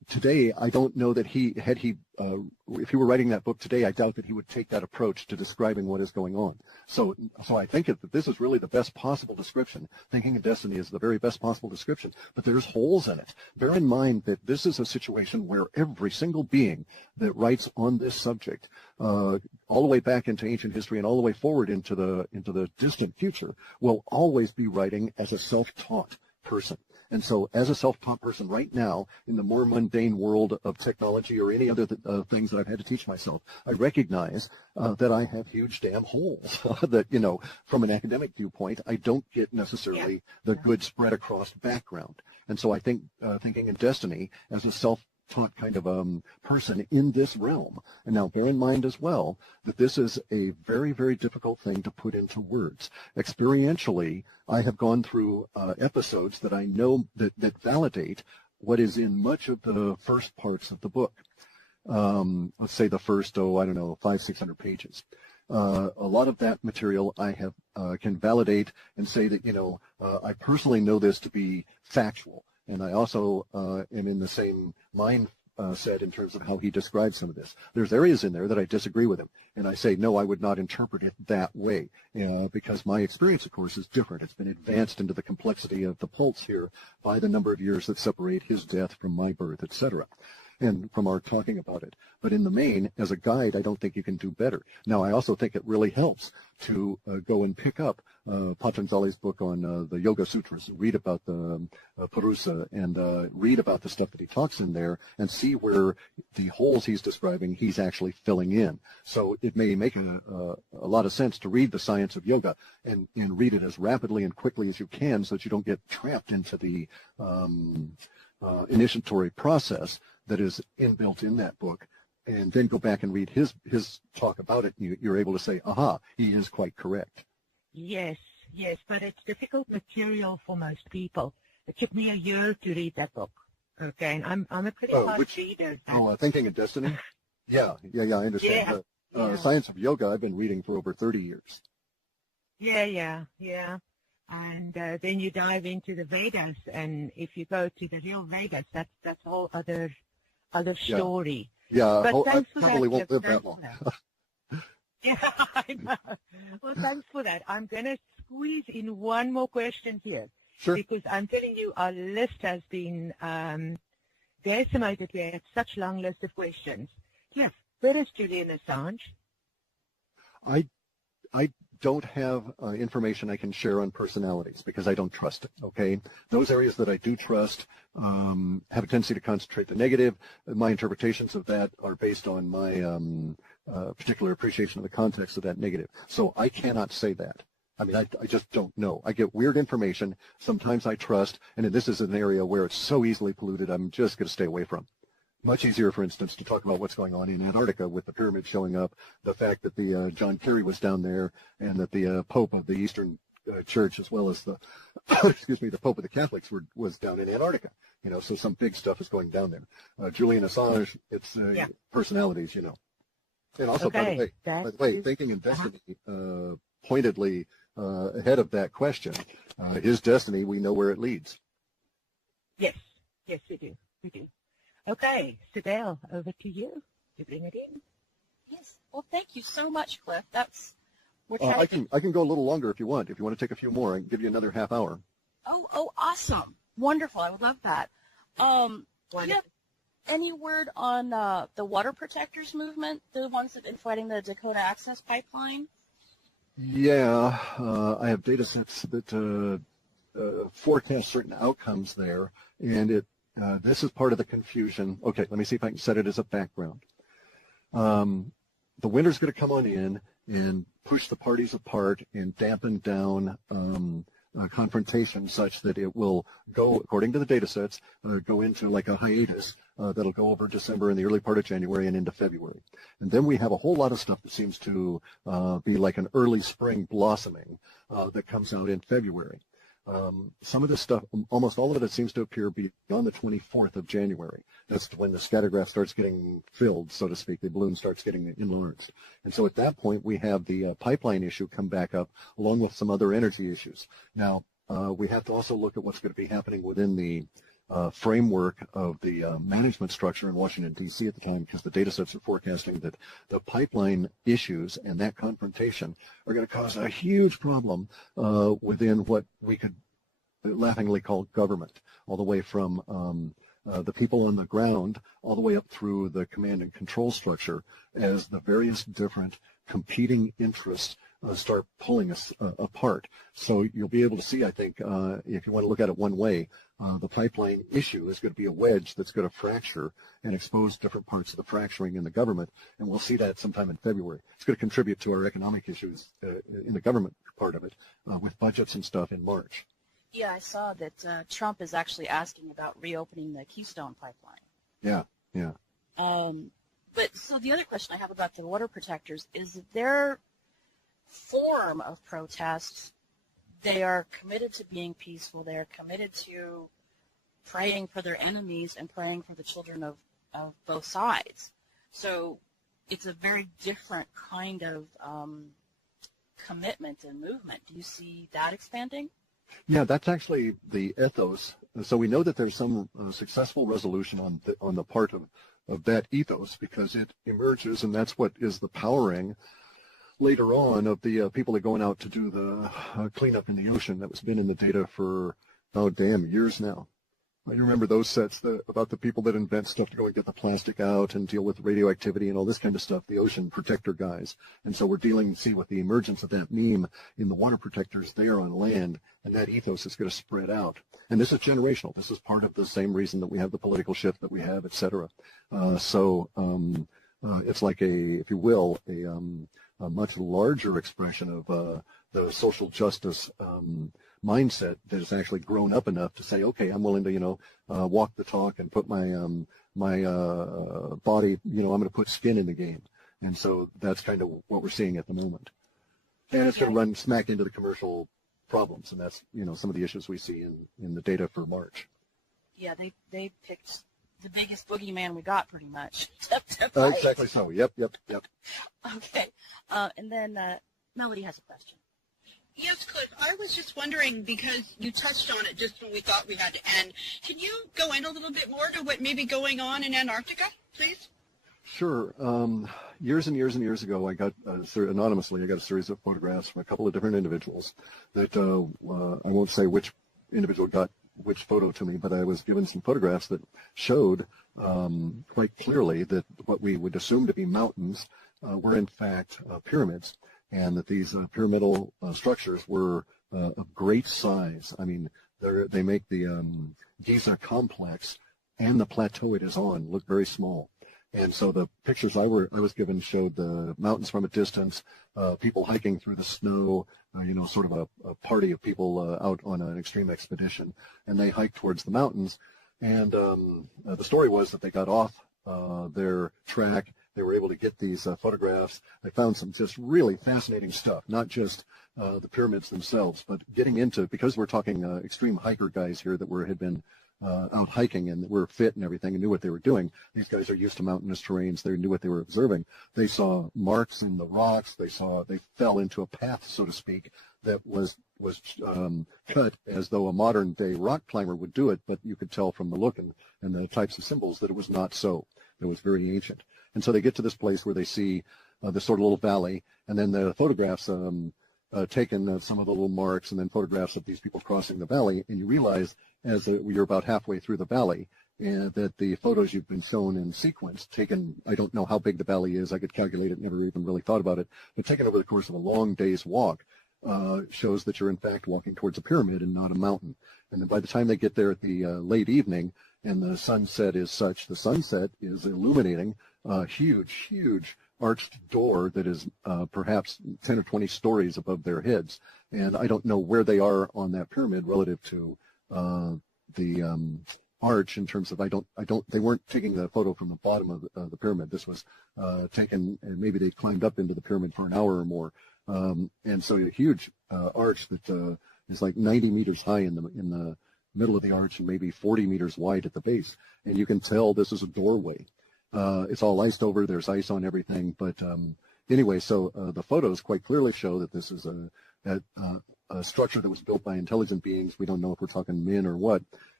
today, I don't know that if he were writing that book today, I doubt that he would take that approach to describing what is going on. So I think that this is really the best possible description. Thinking of Destiny is the very best possible description, but there's holes in it. Bear in mind that this is a situation where every single being that writes on this subject, all the way back into ancient history and all the way forward into the distant future, will always be writing as a self-taught person. And so as a self-taught person right now, in the more mundane world of technology or any other things that I've had to teach myself, I recognize that I have huge damn holes that, from an academic viewpoint, I don't get necessarily the good spread across background. And so I think thinking in Destiny as a self-taught kind of person in this realm. And now bear in mind as well that this is a very, very difficult thing to put into words. Experientially, I have gone through episodes that I know that validate what is in much of the first parts of the book. Let's say the first, 500-600 pages. A lot of that material I have can validate and say that, I personally know this to be factual. And I also am in the same mindset in terms of how he describes some of this. There's areas in there that I disagree with him. And I say, no, I would not interpret it that way because my experience, of course, is different. It's been advanced into the complexity of the pulse here by the number of years that separate his death from my birth, etc., and from our talking about it. But in the main, as a guide, I don't think you can do better. Now, I also think it really helps to go and pick up Patanjali's book on the Yoga Sutras, read about the Purusa, and read about the stuff that he talks in there, and see where the holes he's describing he's actually filling in. So it may make a lot of sense to read the science of yoga and read it as rapidly and quickly as you can so that you don't get trapped into the initiatory process that is inbuilt in that book, and then go back and read his talk about it, and you're able to say, aha, he is quite correct. Yes, but it's difficult material for most people. It took me a year to read that book. Okay, and I'm a pretty fast reader. Thinking of Destiny? Yeah, I understand. Science of Yoga, I've been reading for over 30 years. Yeah. And then you dive into the Vedas, and if you go to the real Vedas, that's a whole other story. Yeah, but I probably won't live that long. Yeah, I know. Well, thanks for that. I'm going to squeeze in one more question here. Sure. Because I'm telling you, our list has been decimated. We have such a long list of questions. Yes, where is Julian Assange? I don't have information I can share on personalities because I don't trust it, okay? Those areas that I do trust have a tendency to concentrate the negative. My interpretations of that are based on my particular appreciation of the context of that negative. So I cannot say that. I mean, I just don't know. I get weird information. Sometimes I trust, and this is an area where it's so easily polluted, I'm just going to stay away from. Much easier, for instance, to talk about what's going on in Antarctica with the pyramids showing up, the fact that the John Kerry was down there, and that the Pope of the Eastern Church, as well as the the Pope of the Catholics, was down in Antarctica. So some big stuff is going down there. Julian Assange, it's personalities, And also, okay, by the way, thinking in Destiny, pointedly ahead of that question, his destiny, we know where it leads. Yes, we do. Okay, Sibel, over to you to bring it in. Yes. Well, thank you so much, Cliff. I can go a little longer if you want. If you want to take a few more, I can give you another half hour. Oh, awesome. Wonderful. I would love that. Do you have any word on the water protectors movement, the ones that have been fighting the Dakota Access Pipeline? Yeah, I have data sets that forecast certain outcomes there, and this is part of the confusion. Okay, let me see if I can set it as a background. The winter's going to come on in and push the parties apart and dampen down confrontation such that it will go, according to the data sets, go into like a hiatus that'll go over December and the early part of January and into February. And then we have a whole lot of stuff that seems to be like an early spring blossoming that comes out in February. Some of this stuff, almost all of it seems to appear beyond the 24th of January. That's when the scattergraph starts getting filled, so to speak. The balloon starts getting enlarged. And so at that point, we have the pipeline issue come back up, along with some other energy issues. Now, we have to also look at what's going to be happening within the framework of the management structure in Washington, D.C. at the time, because the data sets are forecasting that the pipeline issues and that confrontation are going to cause a huge problem within what we could laughingly call government, all the way from the people on the ground all the way up through the command and control structure, as the various different competing interests start pulling us apart. So you'll be able to see, I think, if you want to look at it one way, the pipeline issue is going to be a wedge that's going to fracture and expose different parts of the fracturing in the government, and we'll see that sometime in February. It's going to contribute to our economic issues in the government part of it with budgets and stuff in March. Yeah, I saw that Trump is actually asking about reopening the Keystone pipeline. Yeah, yeah. But so the other question I have about the water protectors is that their form of protest, they are committed to being peaceful. They are committed to praying for their enemies and praying for the children of both sides. So it's a very different kind of commitment and movement. Do you see that expanding? Yeah, that's actually the ethos. So we know that there's some successful resolution on the part of that ethos, because it emerges, and that's what is the powering later on of the people that are going out to do the cleanup in the ocean. That was been in the data for, years now. I remember those sets about the people that invent stuff to go and get the plastic out and deal with radioactivity and all this kind of stuff, the ocean protector guys. And so we're see with the emergence of that meme in the water protectors there on land, and that ethos is going to spread out. And this is generational. This is part of the same reason that we have the political shift that we have, et cetera. It's like if you will, a much larger expression of the social justice mindset that has actually grown up enough to say, okay, I'm willing to, walk the talk and put my body, I'm going to put skin in the game. And so that's kind of what we're seeing at the moment. And it's going to run smack into the commercial problems, and that's, some of the issues we see in the data for March. Yeah, they picked the biggest boogeyman we got, pretty much. Exactly so. Yep. Okay. And then Melody has a question. Yes, Cliff, I was just wondering, because you touched on it just when we thought we had to end, can you go in a little bit more to what may be going on in Antarctica, please? Sure. Years and years and years ago, I got anonymously, I got a series of photographs from a couple of different individuals that I won't say which individual got which photo to me, but I was given some photographs that showed quite clearly that what we would assume to be mountains were in fact pyramids, and that these pyramidal structures were of great size. I mean, they make the Giza complex and the plateau it is on look very small. And so the pictures I was given showed the mountains from a distance, people hiking through the snow, sort of a party of people out on an extreme expedition, and they hiked towards the mountains. And the story was that they got off their track. They were able to get these photographs. They found some just really fascinating stuff, not just the pyramids themselves, but getting into, because we're talking extreme hiker guys here that had been out hiking and were fit and everything and knew what they were doing. These guys are used to mountainous terrains. They knew what they were observing. They saw marks in the rocks. They fell into a path, so to speak, that was cut as though a modern day rock climber would do it, but you could tell from the look and the types of symbols that it was not so. It was very ancient. And so they get to this place where they see this sort of little valley, and then the photographs taken of some of the little marks, and then photographs of these people crossing the valley, and you realize as you're about halfway through the valley that the photos you've been shown in sequence, taken, I don't know how big the valley is, I could calculate it, never even really thought about it, but taken over the course of a long day's walk, shows that you're in fact walking towards a pyramid and not a mountain. And then by the time they get there at the late evening, and the sunset is such, the sunset is illuminating a huge, huge arched door that is perhaps 10 or 20 stories above their heads. And I don't know where they are on that pyramid relative to the arch in terms of, they weren't taking the photo from the bottom of the pyramid. This was taken, and maybe they climbed up into the pyramid for an hour or more. And so a huge arch that is like 90 meters high in the middle of the arch and maybe 40 meters wide at the base. And you can tell this is a doorway. It's all iced over. There's ice on everything. But anyway, so the photos quite clearly show that this is a structure that was built by intelligent beings. We don't know if we're talking men or what.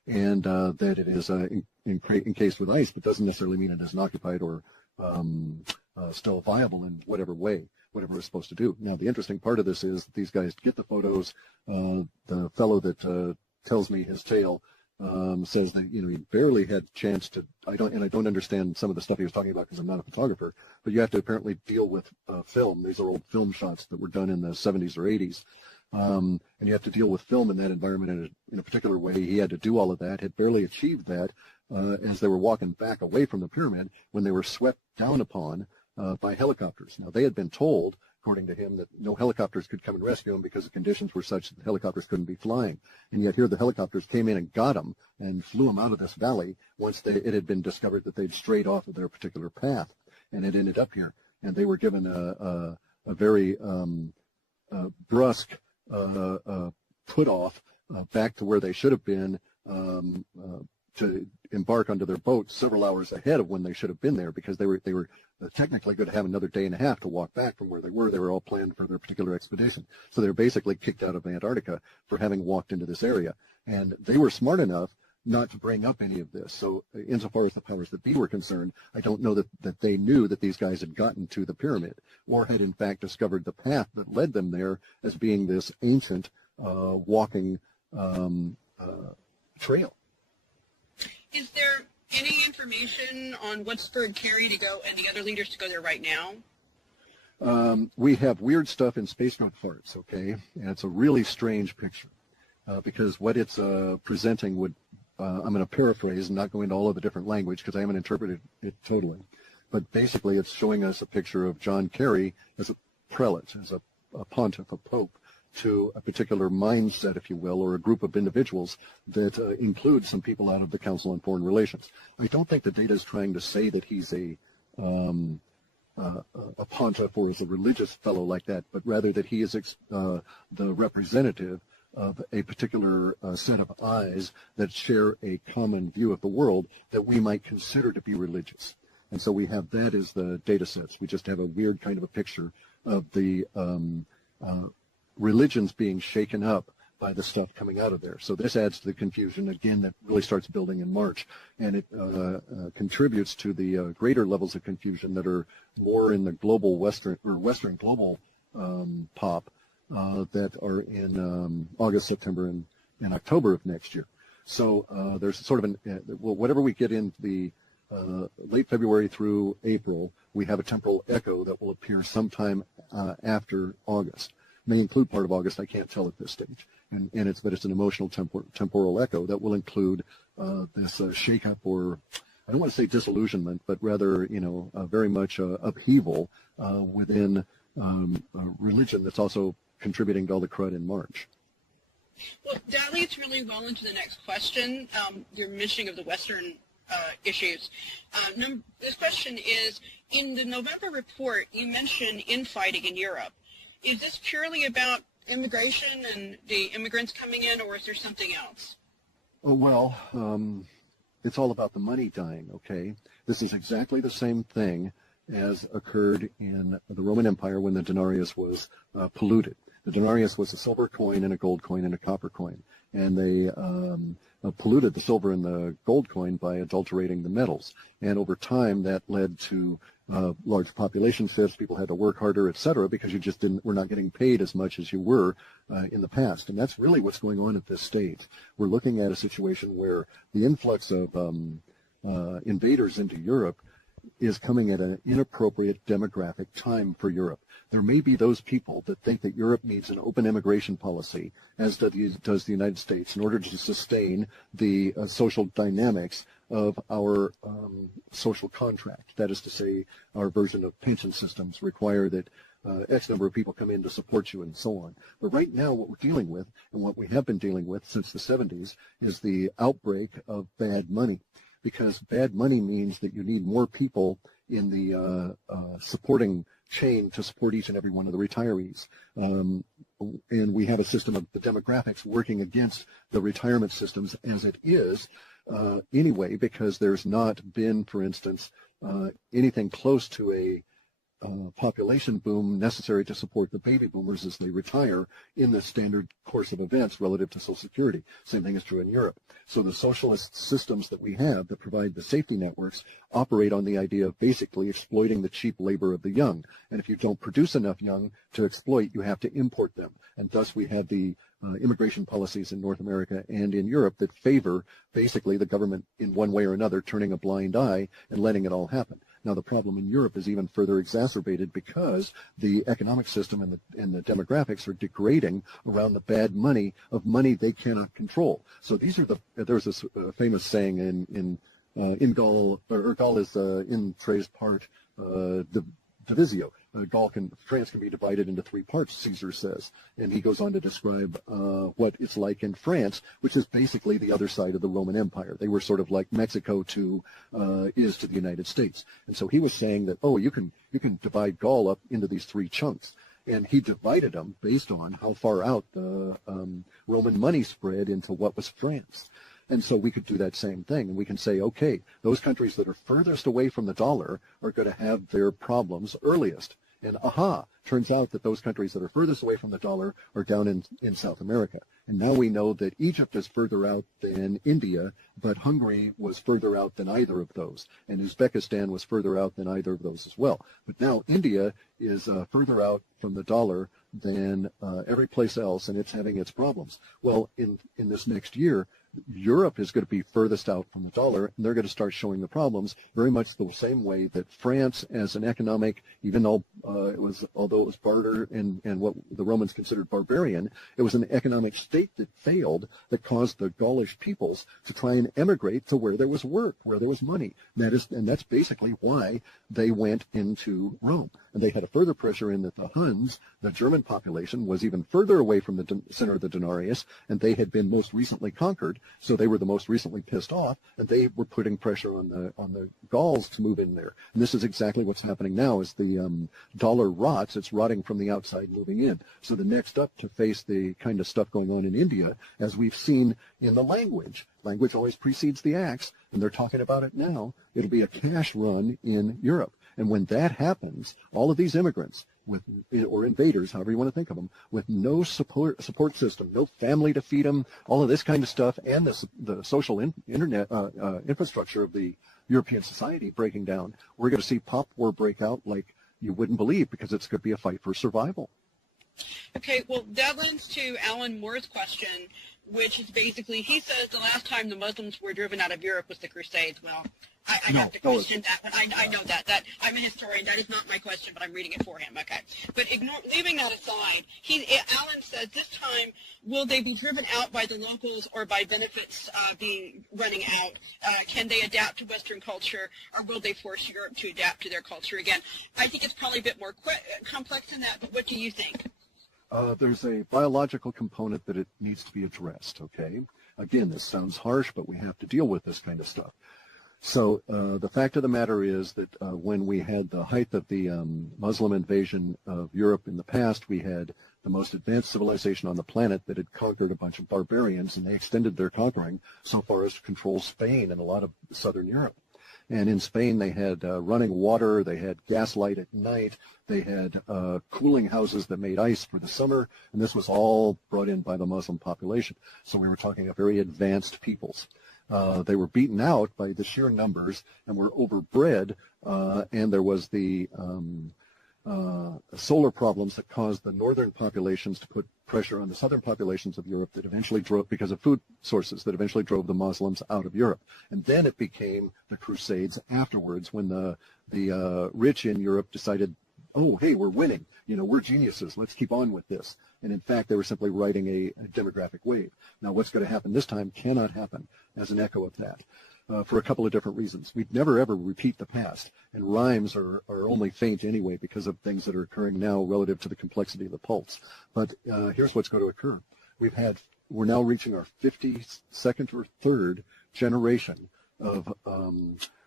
and that it is encased with ice, but doesn't necessarily mean it isn't occupied or still viable in whatever way, whatever it's supposed to do. Now, the interesting part of this is that these guys get the photos. The fellow that tells me his tale says that he barely had a chance to. I don't understand some of the stuff he was talking about because I'm not a photographer. But you have to apparently deal with film. These are old film shots that were done in the 70s or 80s, and you have to deal with film in that environment in a particular way. He had to do all of that. Had barely achieved that as they were walking back away from the pyramid when they were swept down upon by helicopters. Now, they had been told, according to him, that no helicopters could come and rescue him because the conditions were such that the helicopters couldn't be flying. And yet here the helicopters came in and got him and flew him out of this valley once it had been discovered that they'd strayed off of their particular path, and it ended up here. And they were given a very brusque put off back to where they should have been to embark onto their boat several hours ahead of when they should have been there, because they were technically going to have another day and a half to walk back from where they were. They were all planned for their particular expedition. So they were basically kicked out of Antarctica for having walked into this area. And they were smart enough not to bring up any of this. So insofar as the powers that be were concerned, I don't know that they knew that these guys had gotten to the pyramid or had in fact discovered the path that led them there as being this ancient walking trail. Is there any information on what spurred Kerry to go and the other leaders to go there right now? We have weird stuff in spacecraft farts, okay? And it's a really strange picture because what it's presenting would, I'm going to paraphrase and not go into all of the different language because I haven't interpreted it totally. But basically it's showing us a picture of John Kerry as a prelate, as a pontiff, a pope, to a particular mindset, if you will, or a group of individuals that includes some people out of the Council on Foreign Relations. I don't think the data is trying to say that he's a pontiff or is a religious fellow like that, but rather that he is the representative of a particular set of eyes that share a common view of the world that we might consider to be religious. And so we have that as the data sets. We just have a weird kind of a picture of the religions being shaken up by the stuff coming out of there. So this adds to the confusion, again, that really starts building in March, and it contributes to the greater levels of confusion that are more in the global Western global pop that are in August, September, and October of next year. So there's sort of whatever we get in the late February through April, we have a temporal echo that will appear sometime after August. May include part of August, I can't tell at this stage. But it's an emotional temporal echo that will include this shake-up, or I don't want to say disillusionment, but rather, very much upheaval within religion that's also contributing to all the crud in March. Well, that leads really well into the next question, your mentioning of the Western issues. This question is, in the November report, you mentioned infighting in Europe. Is this purely about immigration and the immigrants coming in, or is there something else? Oh, well, it's all about the money dying, okay? This is exactly the same thing as occurred in the Roman Empire when the denarius was polluted. The denarius was a silver coin and a gold coin and a copper coin, and they polluted the silver and the gold coin by adulterating the metals. And over time, that led to large population shifts. People had to work harder, et cetera, because you just were not getting paid as much as you were in the past. And that's really what's going on at this stage. We're looking at a situation where the influx of invaders into Europe is coming at an inappropriate demographic time for Europe. There may be those people that think that Europe needs an open immigration policy, as does the United States, in order to sustain the social dynamics of our social contract. That is to say, our version of pension systems require that X number of people come in to support you and so on. But right now what we're dealing with, and what we have been dealing with since the 70s, is the outbreak of bad money. Because bad money means that you need more people in the supporting chain to support each and every one of the retirees. And we have a system of the demographics working against the retirement systems as it is anyway, because there's not been, for instance, anything close to a population boom necessary to support the baby boomers as they retire in the standard course of events relative to Social Security. Same thing is true in Europe. So the socialist systems that we have that provide the safety networks operate on the idea of basically exploiting the cheap labor of the young. And if you don't produce enough young to exploit, you have to import them. And thus we have the immigration policies in North America and in Europe that favor basically the government in one way or another turning a blind eye and letting it all happen. Now, the problem in Europe is even further exacerbated because the economic system and the demographics are degrading around the bad money of money they cannot control. So these are there's this famous saying in Gaul, or Gaul is in tres part divisio. France can be divided into three parts, Caesar says. And he goes on to describe what it's like in France, which is basically the other side of the Roman Empire. They were sort of like Mexico is to the United States. And so he was saying that, oh, you can divide Gaul up into these three chunks. And he divided them based on how far out the Roman money spread into what was France. And so we could do that same thing, and we can say, okay, those countries that are furthest away from the dollar are going to have their problems earliest. And turns out that those countries that are furthest away from the dollar are down in South America. And now we know that Egypt is further out than India, but Hungary was further out than either of those. And Uzbekistan was further out than either of those as well. But now India is further out from the dollar than every place else, and it's having its problems. Well, in this next year, Europe is going to be furthest out from the dollar, and they're going to start showing the problems very much the same way that France, as an economic, even though although it was barter and what the Romans considered barbarian, it was an economic state that failed, that caused the Gaulish peoples to try and emigrate to where there was work, where there was money. And that's basically why they went into Rome. And they had a further pressure in that the Huns, the German population, was even further away from the center of the denarius, and they had been most recently conquered. So they were the most recently pissed off, and they were putting pressure on the Gauls to move in there. And this is exactly what's happening now as the dollar rots. It's rotting from the outside, moving in. So the next up to face the kind of stuff going on in India, as we've seen in the language always precedes the axe, and they're talking about it now, it'll be a cash run in Europe. And when that happens, all of these immigrants, or invaders, however you want to think of them, with no support system, no family to feed them, all of this kind of stuff, and the social internet infrastructure of the European society breaking down, we're going to see pop war break out like you wouldn't believe, because it's going to be a fight for survival. Okay, well, that lends to Alan Moore's question, which is basically, he says the last time the Muslims were driven out of Europe was the Crusades. Well, I have to question that, but I know that. I'm a historian. That is not my question, but I'm reading it for him. Okay. But leaving that aside, Alan says this time, will they be driven out by the locals or by benefits running out? Can they adapt to Western culture, or will they force Europe to adapt to their culture again? I think it's probably a bit more complex than that, but what do you think? There's a biological component that it needs to be addressed, okay? Again, this sounds harsh, but we have to deal with this kind of stuff. So the fact of the matter is that when we had the height of the Muslim invasion of Europe in the past, we had the most advanced civilization on the planet that had conquered a bunch of barbarians, and they extended their conquering so far as to control Spain and a lot of southern Europe. And in Spain, they had running water, they had gaslight at night, they had cooling houses that made ice for the summer, and this was all brought in by the Muslim population. So we were talking of very advanced peoples. They were beaten out by the sheer numbers and were overbred, and there was the solar problems that caused the northern populations to put pressure on the southern populations of Europe that eventually drove, because of food sources, that eventually drove the Muslims out of Europe. And then it became the Crusades afterwards, when the rich in Europe decided, oh, hey, we're winning. We're geniuses. Let's keep on with this. And in fact, they were simply riding a demographic wave. Now, what's going to happen this time cannot happen as an echo of that. For a couple of different reasons. We'd never, ever repeat the past, and rhymes are only faint anyway because of things that are occurring now relative to the complexity of the pulse. But here's what's going to occur. We're now reaching our 52nd or 3rd generation of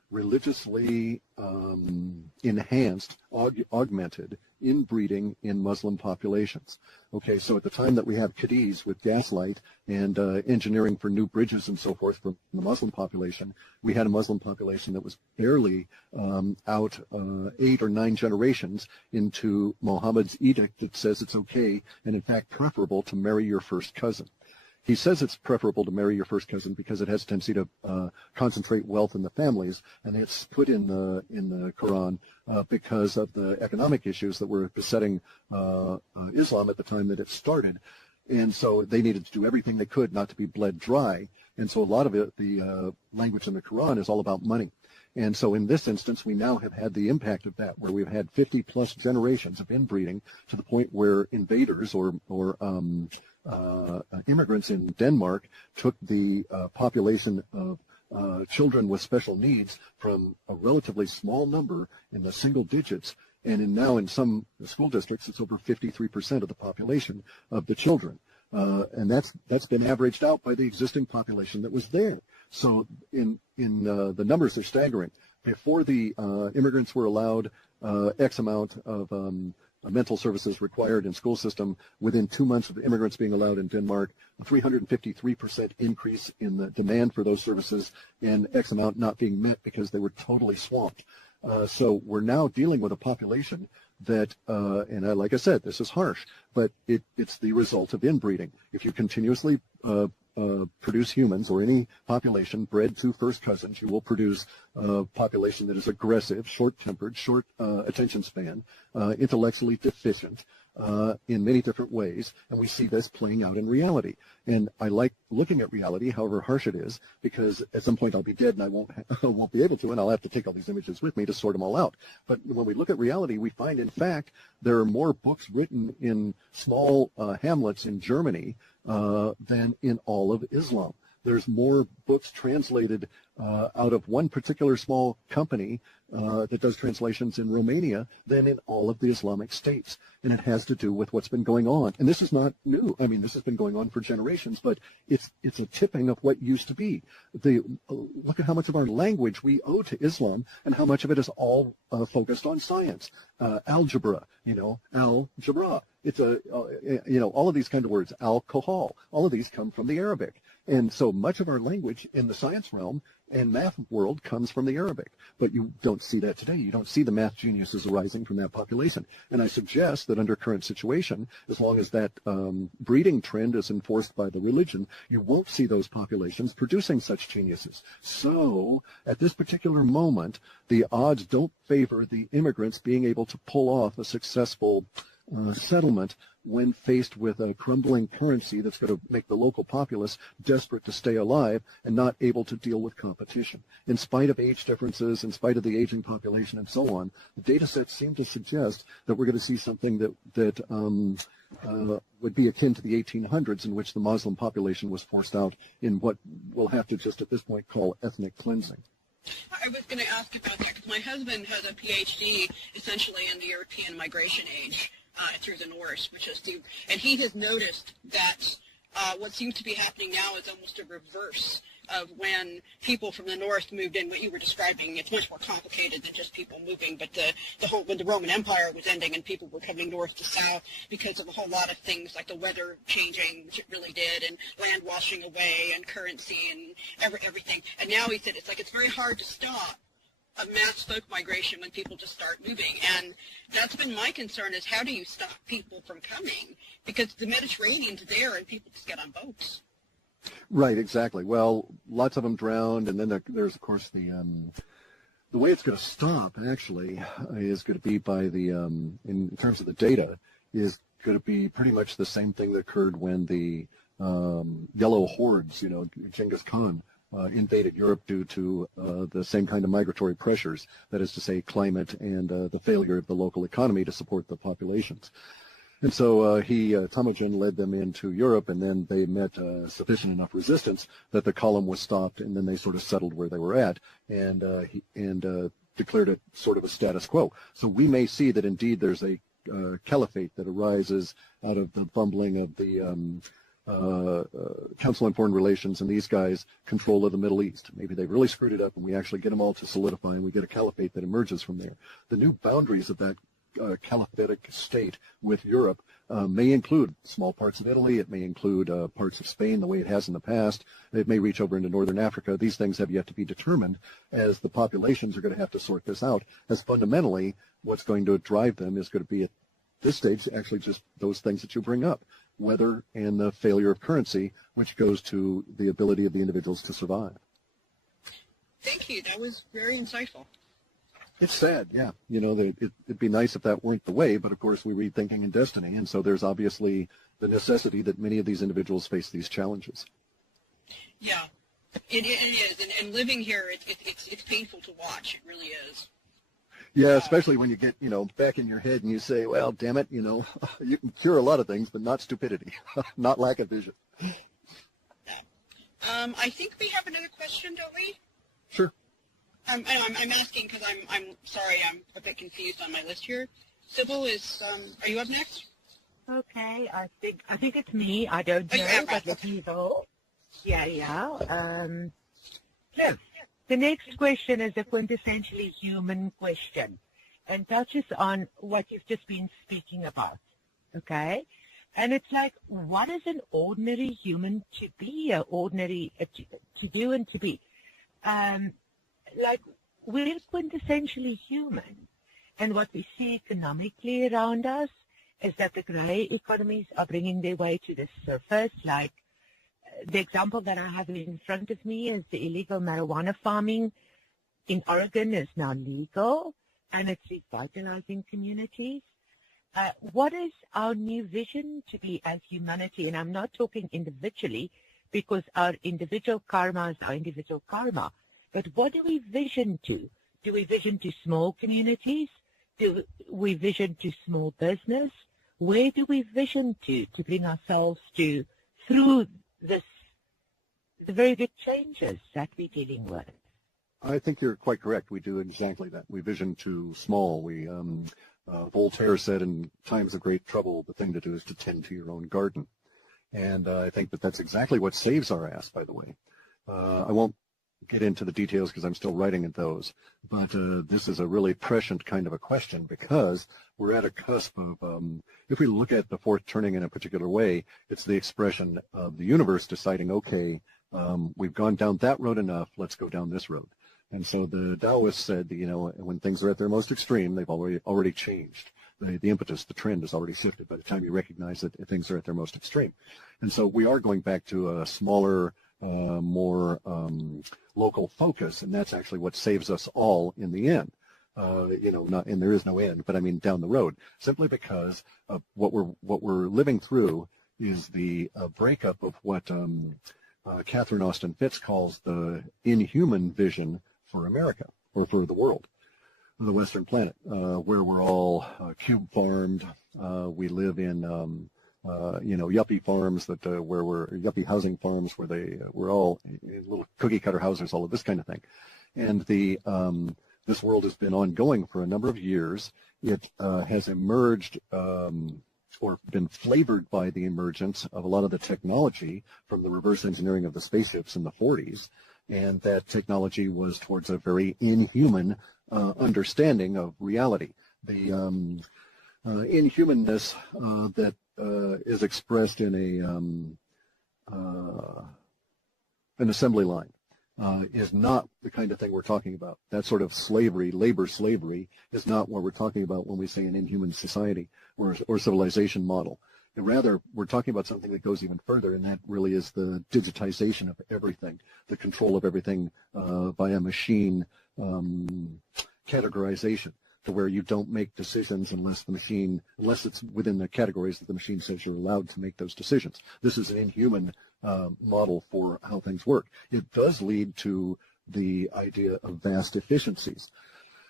religiously enhanced, augmented inbreeding in Muslim populations. Okay, so at the time that we have Cadiz with gaslight and engineering for new bridges and so forth from the Muslim population, we had a Muslim population that was barely out 8 or 9 generations into Muhammad's edict that says it's okay and in fact preferable to marry your first cousin. He says it's preferable to marry your first cousin because it has a tendency to concentrate wealth in the families, and it's put in the Quran because of the economic issues that were besetting Islam at the time that it started. And so they needed to do everything they could not to be bled dry. And so a lot of it, the language in the Quran is all about money. And so in this instance, we now have had the impact of that, where we've had 50-plus generations of inbreeding to the point where invaders or immigrants in Denmark took the population of children with special needs from a relatively small number in the single digits, and now in some school districts, it's over 53% of the population of the children. And that's been averaged out by the existing population that was there. So in the numbers are staggering. Before the immigrants were allowed X amount of mental services required in school system, within 2 months of the immigrants being allowed in Denmark, a 353% increase in the demand for those services, and X amount not being met because they were totally swamped. So we're now dealing with a population that, like I said, this is harsh, but it's the result of inbreeding. If you continuously produce humans or any population bred to first cousins, you will produce a population that is aggressive, short-tempered, short attention span, intellectually deficient in many different ways, and we see this playing out in reality. And I like looking at reality, however harsh it is, because at some point I'll be dead and I won't be able to, and I'll have to take all these images with me to sort them all out. But when we look at reality, we find, in fact, there are more books written in small hamlets in Germany than in all of Islam. There's more books translated out of one particular small company that does translations in Romania than in all of the Islamic states. And it has to do with what's been going on. And this is not new. I mean, this has been going on for generations, but it's a tipping of what used to be. Look at how much of our language we owe to Islam and how much of it is all focused on science. Algebra, algebra. It's all of these kind of words, alcohol, all of these come from the Arabic. And so much of our language in the science realm and math world comes from the Arabic. But you don't see that today. You don't see the math geniuses arising from that population. And I suggest that under current situation, as long as that breeding trend is enforced by the religion, you won't see those populations producing such geniuses. So at this particular moment, the odds don't favor the immigrants being able to pull off a successful settlement when faced with a crumbling currency that's going to make the local populace desperate to stay alive and not able to deal with competition. In spite of age differences, in spite of the aging population and so on, the data sets seem to suggest that we're going to see something that would be akin to the 1800s, in which the Muslim population was forced out in what we'll have to just at this point call ethnic cleansing. I was going to ask about that because my husband has a PhD essentially in the European migration age. Through the Norse, and he has noticed that what seems to be happening now is almost a reverse of when people from the north moved in. What you were describing, it's much more complicated than just people moving, but when the Roman Empire was ending and people were coming north to south because of a whole lot of things like the weather changing, which it really did, and land washing away, and currency, and everything. And now he said it's very hard to stop a mass folk migration when people just start moving. And that's been my concern, is how do you stop people from coming? Because the Mediterranean's there and people just get on boats. Right, exactly. Well, lots of them drowned, and then there's, of course, the way it's going to stop, actually, is going to be by in terms of the data, is going to be pretty much the same thing that occurred when the yellow hordes, Genghis Khan, invaded Europe due to the same kind of migratory pressures, that is to say climate and the failure of the local economy to support the populations. And so Temujin led them into Europe, and then they met sufficient enough resistance that the column was stopped, and then they sort of settled where they were at, and declared it sort of a status quo. So we may see that indeed there's a caliphate that arises out of the bumbling of the Council on Foreign Relations and these guys control of the Middle East. Maybe they really screwed it up and we actually get them all to solidify and we get a caliphate that emerges from there. The new boundaries of that caliphatic state with Europe may include small parts of Italy. It may include parts of Spain the way it has in the past. It may reach over into northern Africa. These things have yet to be determined, as the populations are going to have to sort this out, as fundamentally what's going to drive them is going to be at this stage actually just those things that you bring up, weather and the failure of currency, which goes to the ability of the individuals to survive. Thank you. That was very insightful. It's sad, yeah. You know, it'd be nice if that weren't the way, but of course we read Thinking in Destiny, and so there's obviously the necessity that many of these individuals face these challenges. Yeah, it is, and living here, it's painful to watch. It really is. Yeah, especially when you get, you know, back in your head and you say, well, damn it, you know, you can cure a lot of things, but not stupidity, not lack of vision. I think we have another question, don't we? Sure. I'm asking because I'm sorry, I'm a bit confused on my list here. Sybil is, are you up next? Okay, I think it's me. I don't know, but let me go. Yeah. Clif, the next question is a quintessentially human question and touches on what you've just been speaking about, okay? And it's like, what is an ordinary human to be, to do and to be? Like, we're quintessentially human, and what we see economically around us is that the gray economies are bringing their way to the surface. Like, the example that I have in front of me is the illegal marijuana farming in Oregon is now legal, and it's revitalizing communities. What is our new vision to be as humanity? And I'm not talking individually, because our individual karma is our individual karma. But what do we vision to? Do we vision to small communities? Do we vision to small business? Where do we vision to bring ourselves to through the very big changes that we're dealing with? I think you're quite correct. We do exactly that. We vision to small. Voltaire said, in times of great trouble, the thing to do is to tend to your own garden. And I think that that's exactly what saves our ass, by the way. I won't get into the details because I'm still writing at those, but this is a really prescient kind of a question, because we're at a cusp of, if we look at the fourth turning in a particular way, it's the expression of the universe deciding, okay, we've gone down that road enough, let's go down this road. And so the Taoists said, you know, when things are at their most extreme, they've already changed. The impetus, the trend has already shifted by the time you recognize that things are at their most extreme. And so we are going back to a smaller, more local focus, and that's actually what saves us all in the end. You know, and there is no end, but I mean down the road, simply because what we're living through is the breakup of what Catherine Austin Fitts calls the inhuman vision for America, or for the world, the Western planet, where we're all cube farmed. We live in you know, yuppie farms that where we're yuppie housing farms where we're all in little cookie cutter houses, all of this kind of thing. And this world has been ongoing for a number of years. It has emerged or been flavored by the emergence of a lot of the technology from the reverse engineering of the spaceships in the 40s. And that technology was towards a very inhuman understanding of reality. The inhumanness that is expressed in an assembly line is not the kind of thing we're talking about. That sort of slavery, labor slavery, is not what we're talking about when we say an inhuman society or civilization model. And rather, we're talking about something that goes even further, and that really is the digitization of everything, the control of everything by a machine categorization, to where you don't make decisions unless it's within the categories that the machine says you're allowed to make those decisions. This is an inhuman model for how things work. It does lead to the idea of vast efficiencies.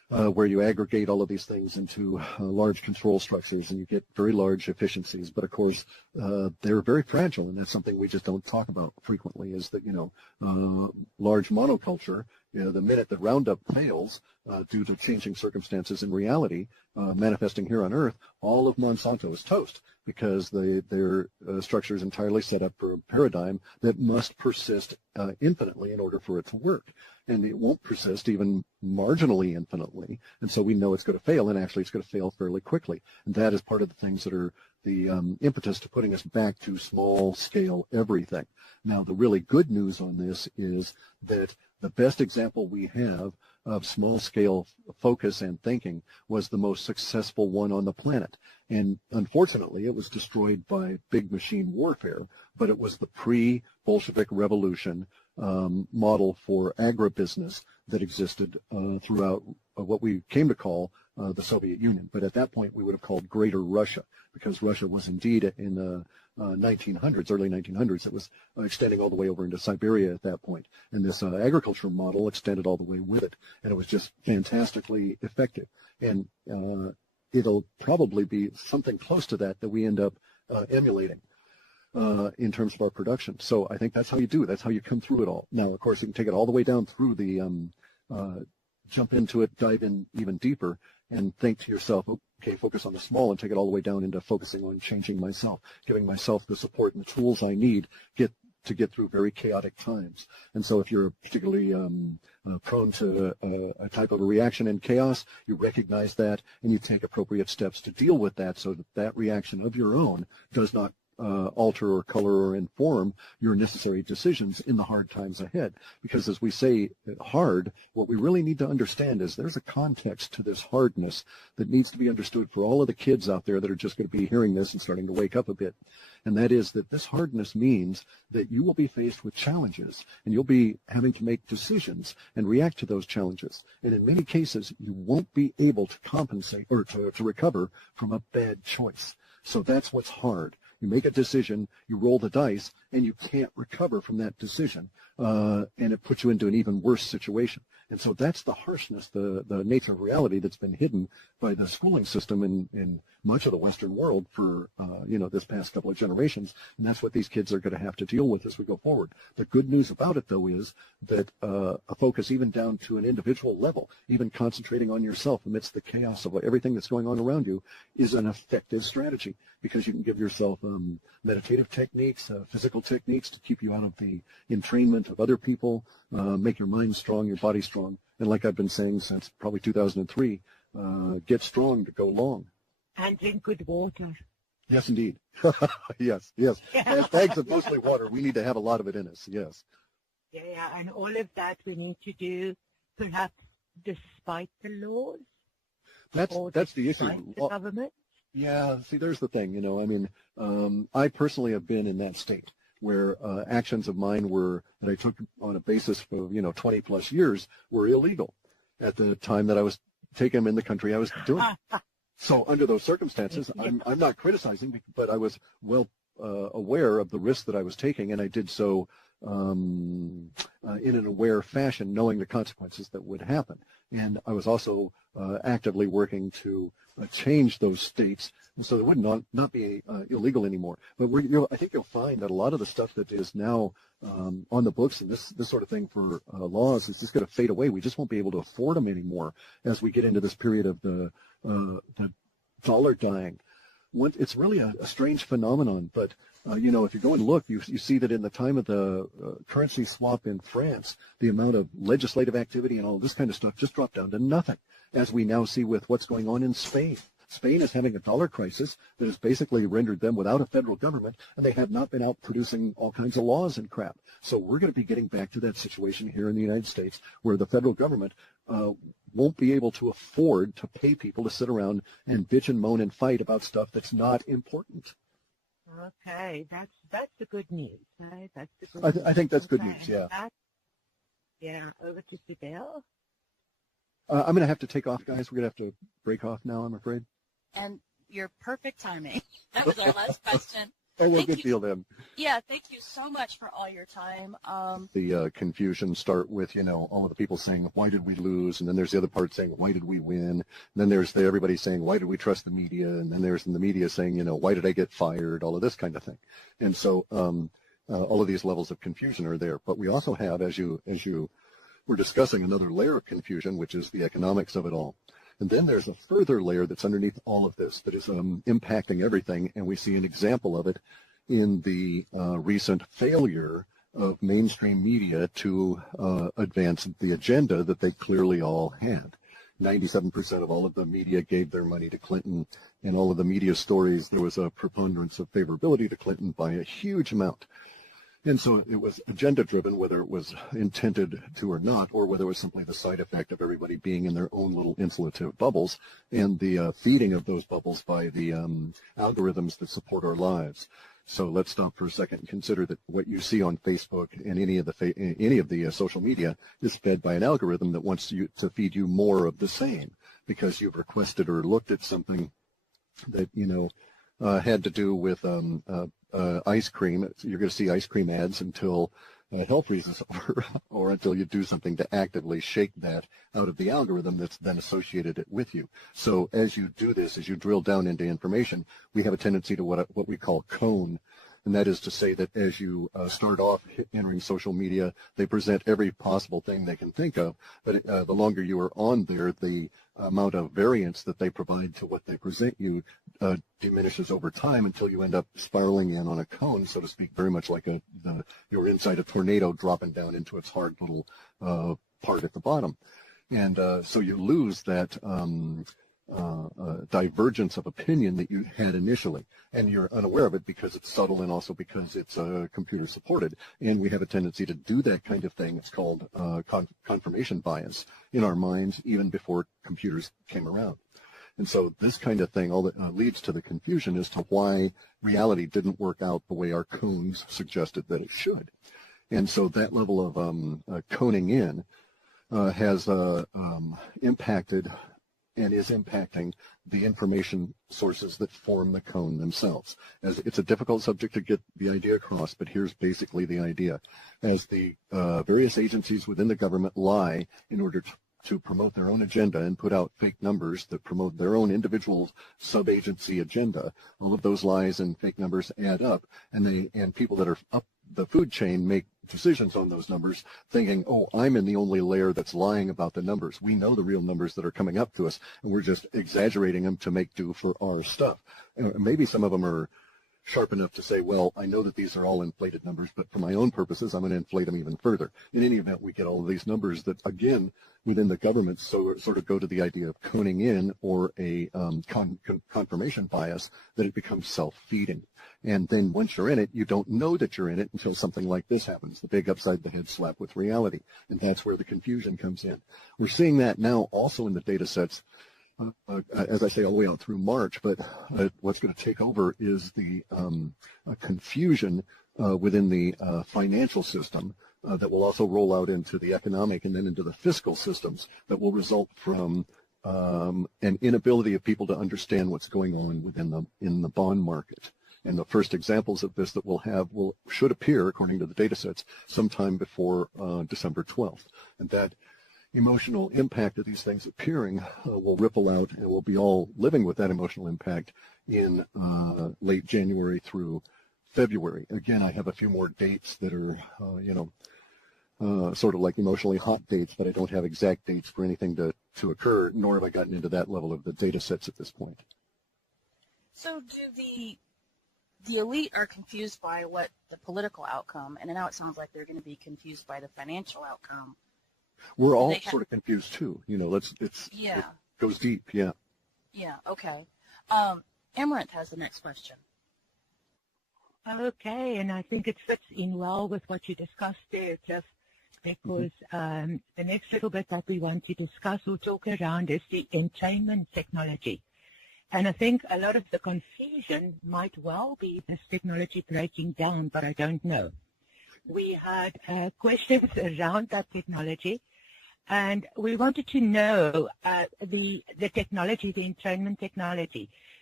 where you aggregate all of these things into large control structures, and you get very large efficiencies. But of course, they're very fragile, and that's something we just don't talk about frequently. Is that large monoculture, the minute that Roundup fails due to changing circumstances in reality manifesting here on Earth, all of Monsanto is toast, because their structure is entirely set up for a paradigm that must persist infinitely in order for it to work. And it won't persist even marginally infinitely. And so we know it's going to fail, and actually it's going to fail fairly quickly. And that is part of the things that are the impetus to putting us back to small-scale everything. Now, the really good news on this is that the best example we have of small-scale focus and thinking was the most successful one on the planet. And unfortunately, it was destroyed by big machine warfare, but it was the pre-Bolshevik Revolution model for agribusiness that existed throughout what we came to call the Soviet Union. But at that point, we would have called Greater Russia, because Russia was indeed in the 1900s, early 1900s. It was extending all the way over into Siberia at that point. And this agriculture model extended all the way with it. And it was just fantastically effective. And it'll probably be something close to that we end up emulating in terms of our production. So I think that's how you do it. That's how you come through it all. Now, of course, you can take it all the way down through the jump into it, dive in even deeper, and think to yourself, okay, focus on the small, and take it all the way down into focusing on changing myself, giving myself the support and the tools I need to get through very chaotic times. And so if you're particularly prone to a type of a reaction in chaos, you recognize that, and you take appropriate steps to deal with that, so that that reaction of your own does not alter or color or inform your necessary decisions in the hard times ahead. Because as we say hard, what we really need to understand is there's a context to this hardness that needs to be understood for all of the kids out there that are just going to be hearing this and starting to wake up a bit. And that is that this hardness means that you will be faced with challenges, and you'll be having to make decisions and react to those challenges. And in many cases, you won't be able to compensate or to recover from a bad choice. So that's what's hard. You make a decision, you roll the dice, and you can't recover from that decision, and it puts you into an even worse situation. And so that's the harshness, the nature of reality that's been hidden by the schooling system in much of the Western world for, this past couple of generations. And that's what these kids are going to have to deal with as we go forward. The good news about it, though, is that a focus even down to an individual level, even concentrating on yourself amidst the chaos of everything that's going on around you, is an effective strategy, because you can give yourself meditative techniques, physical techniques to keep you out of the entrainment of other people, make your mind strong, your body strong. And like I've been saying since probably 2003, get strong to go long. And drink good water. Yes, indeed. Yes. Bags of mostly water. We need to have a lot of it in us, yes. Yeah, and all of that we need to do, perhaps despite the laws. That's the issue. Despite the government. Yeah, see, there's the thing, I personally have been in that state where actions of mine that I took on a basis of, 20 plus years were illegal at the time that I was taking them in the country I was doing. So under those circumstances, I'm not criticizing, but I was well aware of the risk that I was taking, and I did so in an aware fashion, knowing the consequences that would happen. And I was also actively working to change those states so it would not be illegal anymore. But I think you'll find that a lot of the stuff that is now on the books and this sort of thing for laws is just going to fade away. We just won't be able to afford them anymore as we get into this period of the dollar dying. It's really a strange phenomenon, but if you go and look, you see that in the time of the currency swap in France, the amount of legislative activity and all this kind of stuff just dropped down to nothing, as we now see with what's going on in Spain. Spain is having a dollar crisis that has basically rendered them without a federal government, and they have not been out producing all kinds of laws and crap. So we're going to be getting back to that situation here in the United States where the federal government won't be able to afford to pay people to sit around and bitch and moan and fight about stuff that's not important. Okay, that's the good news, right? That's the good news. I think that's good news, yeah. Yeah, over to Fidel. I'm going to have to take off, guys. We're going to have to break off now, I'm afraid. And your perfect timing. That was our last question. Oh, well, good deal then. Yeah, thank you so much for all your time. The confusion start with, all of the people saying, why did we lose? And then there's the other part saying, why did we win? And then there's everybody saying, why did we trust the media? And then there's the media saying, why did I get fired? All of this kind of thing. And so all of these levels of confusion are there. But we also have, as you were discussing, another layer of confusion, which is the economics of it all. And then there's a further layer that's underneath all of this that is impacting everything, and we see an example of it in the recent failure of mainstream media to advance the agenda that they clearly all had. 97% of all of the media gave their money to Clinton. In all of the media stories, there was a preponderance of favorability to Clinton by a huge amount. And so it was agenda-driven, whether it was intended to or not, or whether it was simply the side effect of everybody being in their own little insulative bubbles and the feeding of those bubbles by the algorithms that support our lives. So let's stop for a second and consider that what you see on Facebook and any of the social media is fed by an algorithm that wants you to feed you more of the same because you've requested or looked at something that had to do with ice cream. You're going to see ice cream ads until hell freezes over, or until you do something to actively shake that out of the algorithm that's then associated it with you. So as you do this, as you drill down into information, we have a tendency to what we call cone. And that is to say that as you start off entering social media, they present every possible thing they can think of. But the longer you are on there, the amount of variance that they provide to what they present you diminishes over time until you end up spiraling in on a cone, so to speak, very much like you're inside a tornado dropping down into its hard little part at the bottom. And so you lose that divergence of opinion that you had initially, and you're unaware of it because it's subtle and also because it's computer supported. And we have a tendency to do that kind of thing. It's called confirmation bias in our minds even before computers came around. And so this kind of thing all that leads to the confusion as to why reality didn't work out the way our cones suggested that it should. And so that level of coning in has impacted and is impacting the information sources that form the cone themselves. As it's a difficult subject to get the idea across, but here's basically the idea. As the various agencies within the government lie in order to promote their own agenda and put out fake numbers that promote their own individual sub-agency agenda, all of those lies and fake numbers add up, and people that are up the food chain make decisions on those numbers thinking, oh, I'm in the only layer that's lying about the numbers. We know the real numbers that are coming up to us, and we're just exaggerating them to make do for our stuff. Maybe some of them are sharp enough to say, well, I know that these are all inflated numbers, but for my own purposes, I'm going to inflate them even further. In any event, we get all of these numbers that, again, within the government sort of go to the idea of coning in or a confirmation bias, that it becomes self-feeding. And then once you're in it, you don't know that you're in it until something like this happens, the big upside the head slap with reality. And that's where the confusion comes in. We're seeing that now also in the data sets, as I say, all the way out through March, but what's going to take over is the confusion within the financial system that will also roll out into the economic and then into the fiscal systems that will result from an inability of people to understand what's going on in the bond market. And the first examples of this that we'll have should appear, according to the data sets, sometime before December 12th. And that emotional impact of these things appearing will ripple out, and we'll be all living with that emotional impact in late January through February. Again, I have a few more dates that are, sort of like emotionally hot dates, but I don't have exact dates for anything to occur, nor have I gotten into that level of the data sets at this point. So do the elite are confused by what the political outcome, and now it sounds like they're going to be confused by the financial outcome. We're all sort of confused too. It goes deep. Yeah. Yeah. Okay. Amaranth has the next question. Okay, and I think it fits in well with what you discussed there, Clif, because the next little bit that we want to discuss or talk around is the entrainment technology. And I think a lot of the confusion might well be this technology breaking down, but I don't know. We had questions around that technology, and we wanted to know the technology, the entrainment technology.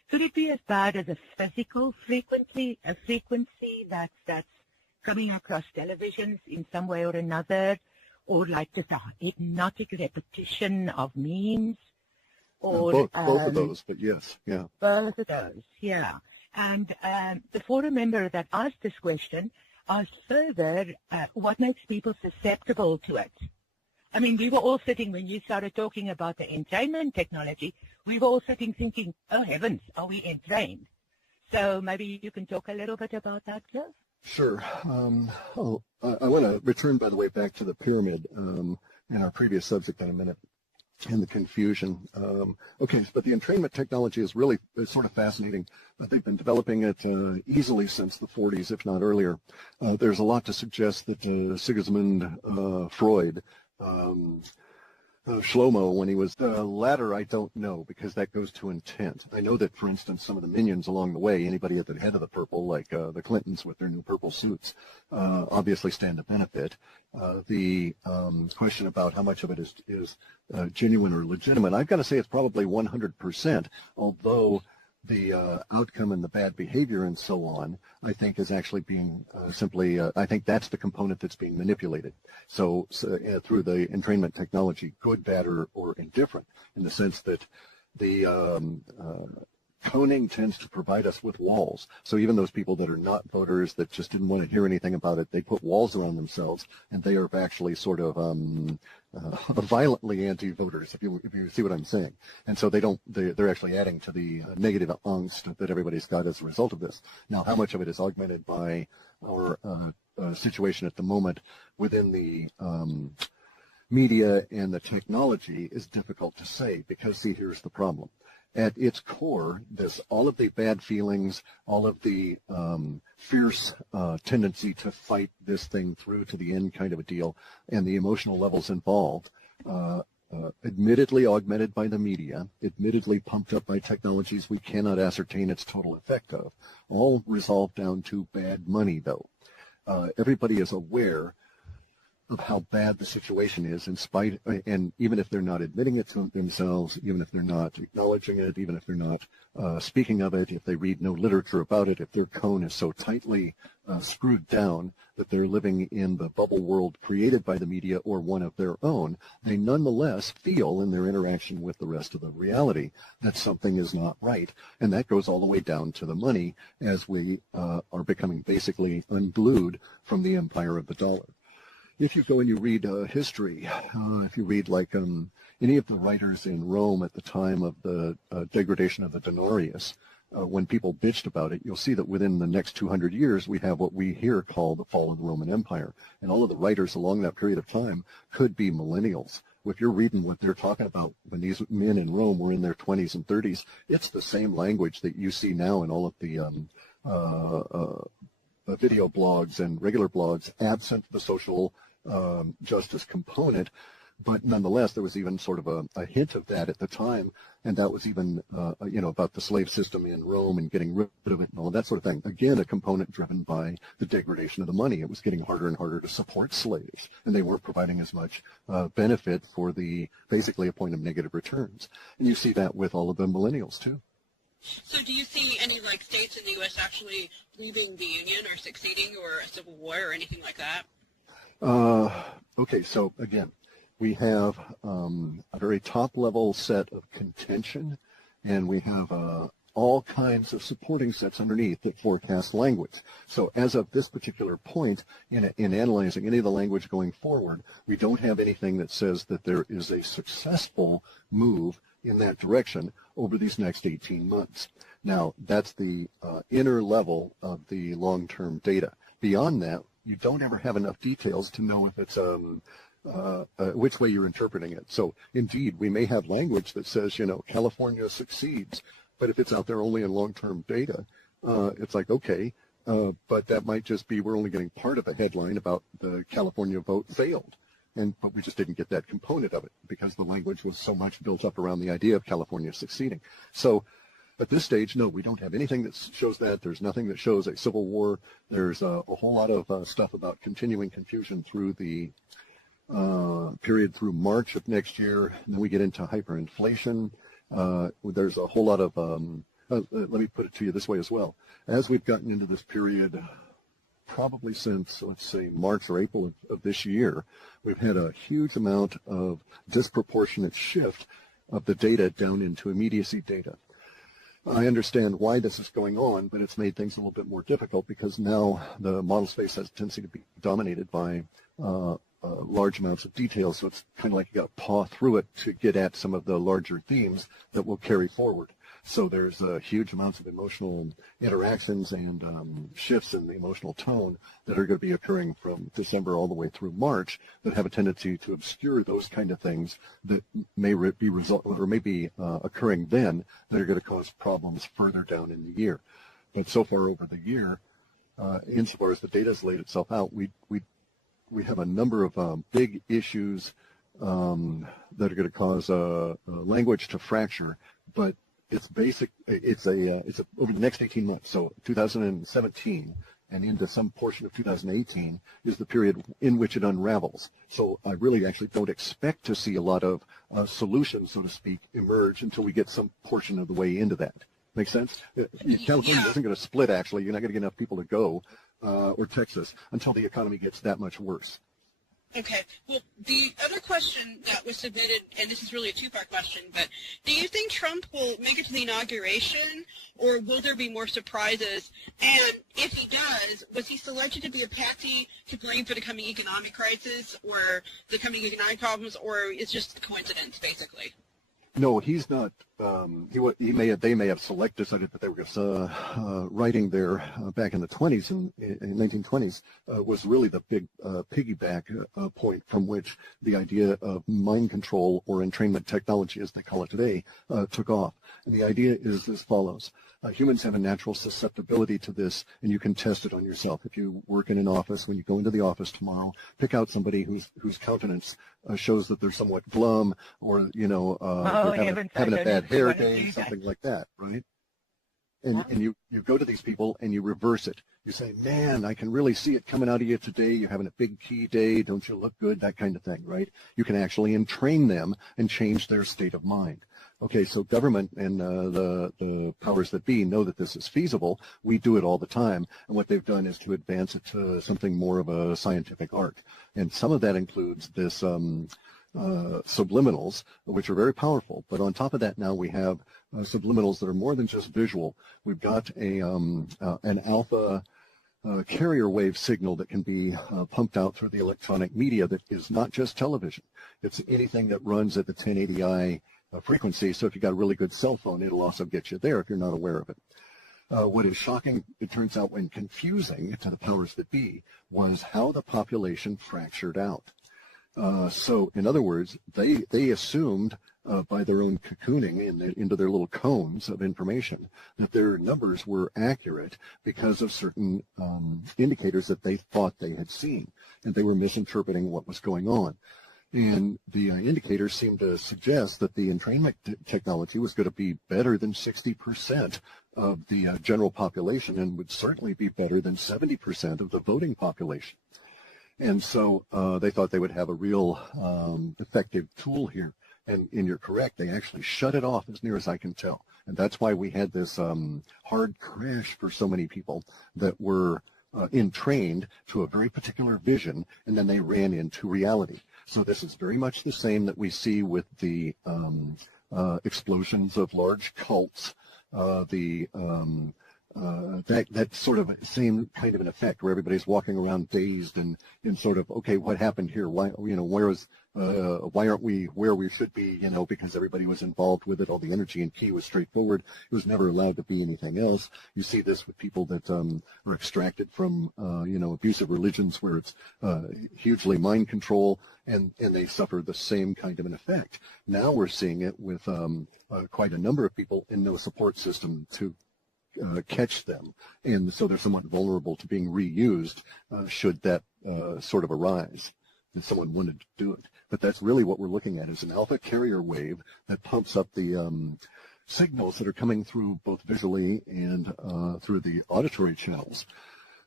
Could it be as bad as a physical frequency that's coming across televisions in some way or another, or like just a hypnotic repetition of memes? Or both of those, but yes, yeah. Both of those, yeah. And the forum member that asked this question asked further, what makes people susceptible to it? I mean, we were all sitting, when you started talking about the entrainment technology, we were all sitting thinking, oh heavens, are we entrained? So maybe you can talk a little bit about that, Clif? Sure. I want to return, by the way, back to the pyramid in our previous subject in a minute, and the confusion. Okay, but the entrainment technology is really sort of fascinating. They've been developing it easily since the 40s, if not earlier. There's a lot to suggest that Sigmund Freud, Shlomo, when he was the latter, I don't know, because that goes to intent. I know that, for instance, some of the minions along the way, anybody at the head of the purple, like the Clintons with their new purple suits, obviously stand to benefit. The question about how much of it is genuine or legitimate, I've got to say it's probably 100%, although the outcome and the bad behavior and so on, I think is actually being simply, I think that's the component that's being manipulated. So through the entrainment technology, good, bad, or indifferent, in the sense that the coning tends to provide us with walls. So even those people that are not voters, that just didn't want to hear anything about it, they put walls around themselves, and they are actually sort of violently anti-voters, if you see what I'm saying. And so they're actually adding to the negative angst that everybody's got as a result of this. Now, how much of it is augmented by our situation at the moment within the media and the technology is difficult to say, because, see, here's the problem. At its core, all of the bad feelings, all of the fierce tendency to fight this thing through to the end kind of a deal, and the emotional levels involved, admittedly augmented by the media, admittedly pumped up by technologies we cannot ascertain its total effect of, all resolve down to bad money, though. Everybody is aware of how bad the situation is, and even if they're not admitting it to themselves, even if they're not acknowledging it, even if they're not speaking of it, if they read no literature about it, if their cone is so tightly screwed down that they're living in the bubble world created by the media or one of their own, they nonetheless feel in their interaction with the rest of the reality that something is not right. And that goes all the way down to the money, as we are becoming basically unglued from the empire of the dollar. If you go and you read history, if you read like any of the writers in Rome at the time of the degradation of the denarius, when people bitched about it, you'll see that within the next 200 years, we have what we here call the fall of the Roman Empire. And all of the writers along that period of time could be millennials. If you're reading what they're talking about when these men in Rome were in their 20s and 30s, it's the same language that you see now in all of the video blogs and regular blogs, absent the social justice component. But nonetheless, there was even sort of a hint of that at the time, and that was even, about the slave system in Rome and getting rid of it and all of that sort of thing. Again, a component driven by the degradation of the money. It was getting harder and harder to support slaves, and they weren't providing as much benefit for basically a point of negative returns. And you see that with all of the millennials, too. So do you see any, states in the U.S. actually leaving the Union or succeeding, or a civil war or anything like that? Okay, so again, we have a very top-level set of contention, and we have all kinds of supporting sets underneath that forecast language. So as of this particular point, in analyzing any of the language going forward, we don't have anything that says that there is a successful move in that direction over these next 18 months. Now, that's the inner level of the long-term data. Beyond that, you don't ever have enough details to know if it's which way you're interpreting it. So indeed, we may have language that says, California succeeds, but if it's out there only in long-term data, it's like, okay, but that might just be we're only getting part of a headline about the California vote failed. But we just didn't get that component of it because the language was so much built up around the idea of California succeeding. So at this stage, no, we don't have anything that shows that. There's nothing that shows a civil war. There's a whole lot of stuff about continuing confusion through the period through March of next year. And then we get into hyperinflation. There's a whole lot of let me put it to you this way as well. As we've gotten into this period, probably since, let's say, March or April of this year, we've had a huge amount of disproportionate shift of the data down into immediacy data. I understand why this is going on, but it's made things a little bit more difficult because now the model space has a tendency to be dominated by large amounts of detail, so it's kind of like you got to paw through it to get at some of the larger themes that will carry forward. So there's huge amounts of emotional interactions and shifts in the emotional tone that are going to be occurring from December all the way through March that have a tendency to obscure those kind of things that may be occurring then that are going to cause problems further down in the year. But so far over the year, insofar as the data has laid itself out, we have a number of big issues that are going to cause language to fracture, but it's over the next 18 months. So 2017 and into some portion of 2018 is the period in which it unravels. So I really actually don't expect to see a lot of solutions, so to speak, emerge until we get some portion of the way into that. Make sense? California isn't going to split, actually. You're not going to get enough people to go, or Texas, until the economy gets that much worse. Okay. Well, the other question that was submitted, and this is really a two-part question, but do you think Trump will make it to the inauguration, or will there be more surprises? And if he does, was he selected to be a patsy to blame for the coming economic crisis or the coming economic problems, or it's just a coincidence, basically? No, he's not. They may have decided that they were writing there back in the 20s, in 1920s, was really the big piggyback point from which the idea of mind control or entrainment technology, as they call it today, took off. And the idea is as follows. Humans have a natural susceptibility to this, and you can test it on yourself. If you work in an office, when you go into the office tomorrow, pick out somebody whose countenance shows that they're somewhat glum, or they're having a bad hair day, something like that, right? And you go to these people and you reverse it. You say, man, I can really see it coming out of you today. You're having a big key day. Don't you look good? That kind of thing, right? You can actually entrain them and change their state of mind. Okay, so government and the powers that be know that this is feasible. We do it all the time. And what they've done is to advance it to something more of a scientific art. And some of that includes this subliminals, which are very powerful. But on top of that, now we have subliminals that are more than just visual. We've got an alpha carrier wave signal that can be pumped out through the electronic media that is not just television. It's anything that runs at the 1080i frequency. So if you've got a really good cell phone, it'll also get you there if you're not aware of it. What is shocking, it turns out, when confusing to the powers that be, was how the population fractured out. So, in other words, they assumed by their own cocooning into their little cones of information that their numbers were accurate because of certain indicators that they thought they had seen, and they were misinterpreting what was going on. And the indicators seemed to suggest that the entrainment technology was going to be better than 60% of the general population, and would certainly be better than 70% of the voting population. And so they thought they would have a real effective tool here. And you're correct, they actually shut it off as near as I can tell. And that's why we had this hard crash for so many people that were entrained to a very particular vision, and then they ran into reality. So this is very much the same that we see with the explosions of large cults, that sort of same kind of an effect where everybody's walking around dazed and sort of, okay, what happened here? Why, why aren't we where we should be? Because everybody was involved with it. All the energy and key was straightforward. It was never allowed to be anything else. You see this with people that are extracted from, abusive religions where it's hugely mind control, and they suffer the same kind of an effect. Now we're seeing it with quite a number of people and no support system to catch them, and so they're somewhat vulnerable to being reused should that sort of arise, and someone wanted to do it. But that's really what we're looking at, is an alpha carrier wave that pumps up the signals that are coming through both visually and through the auditory channels.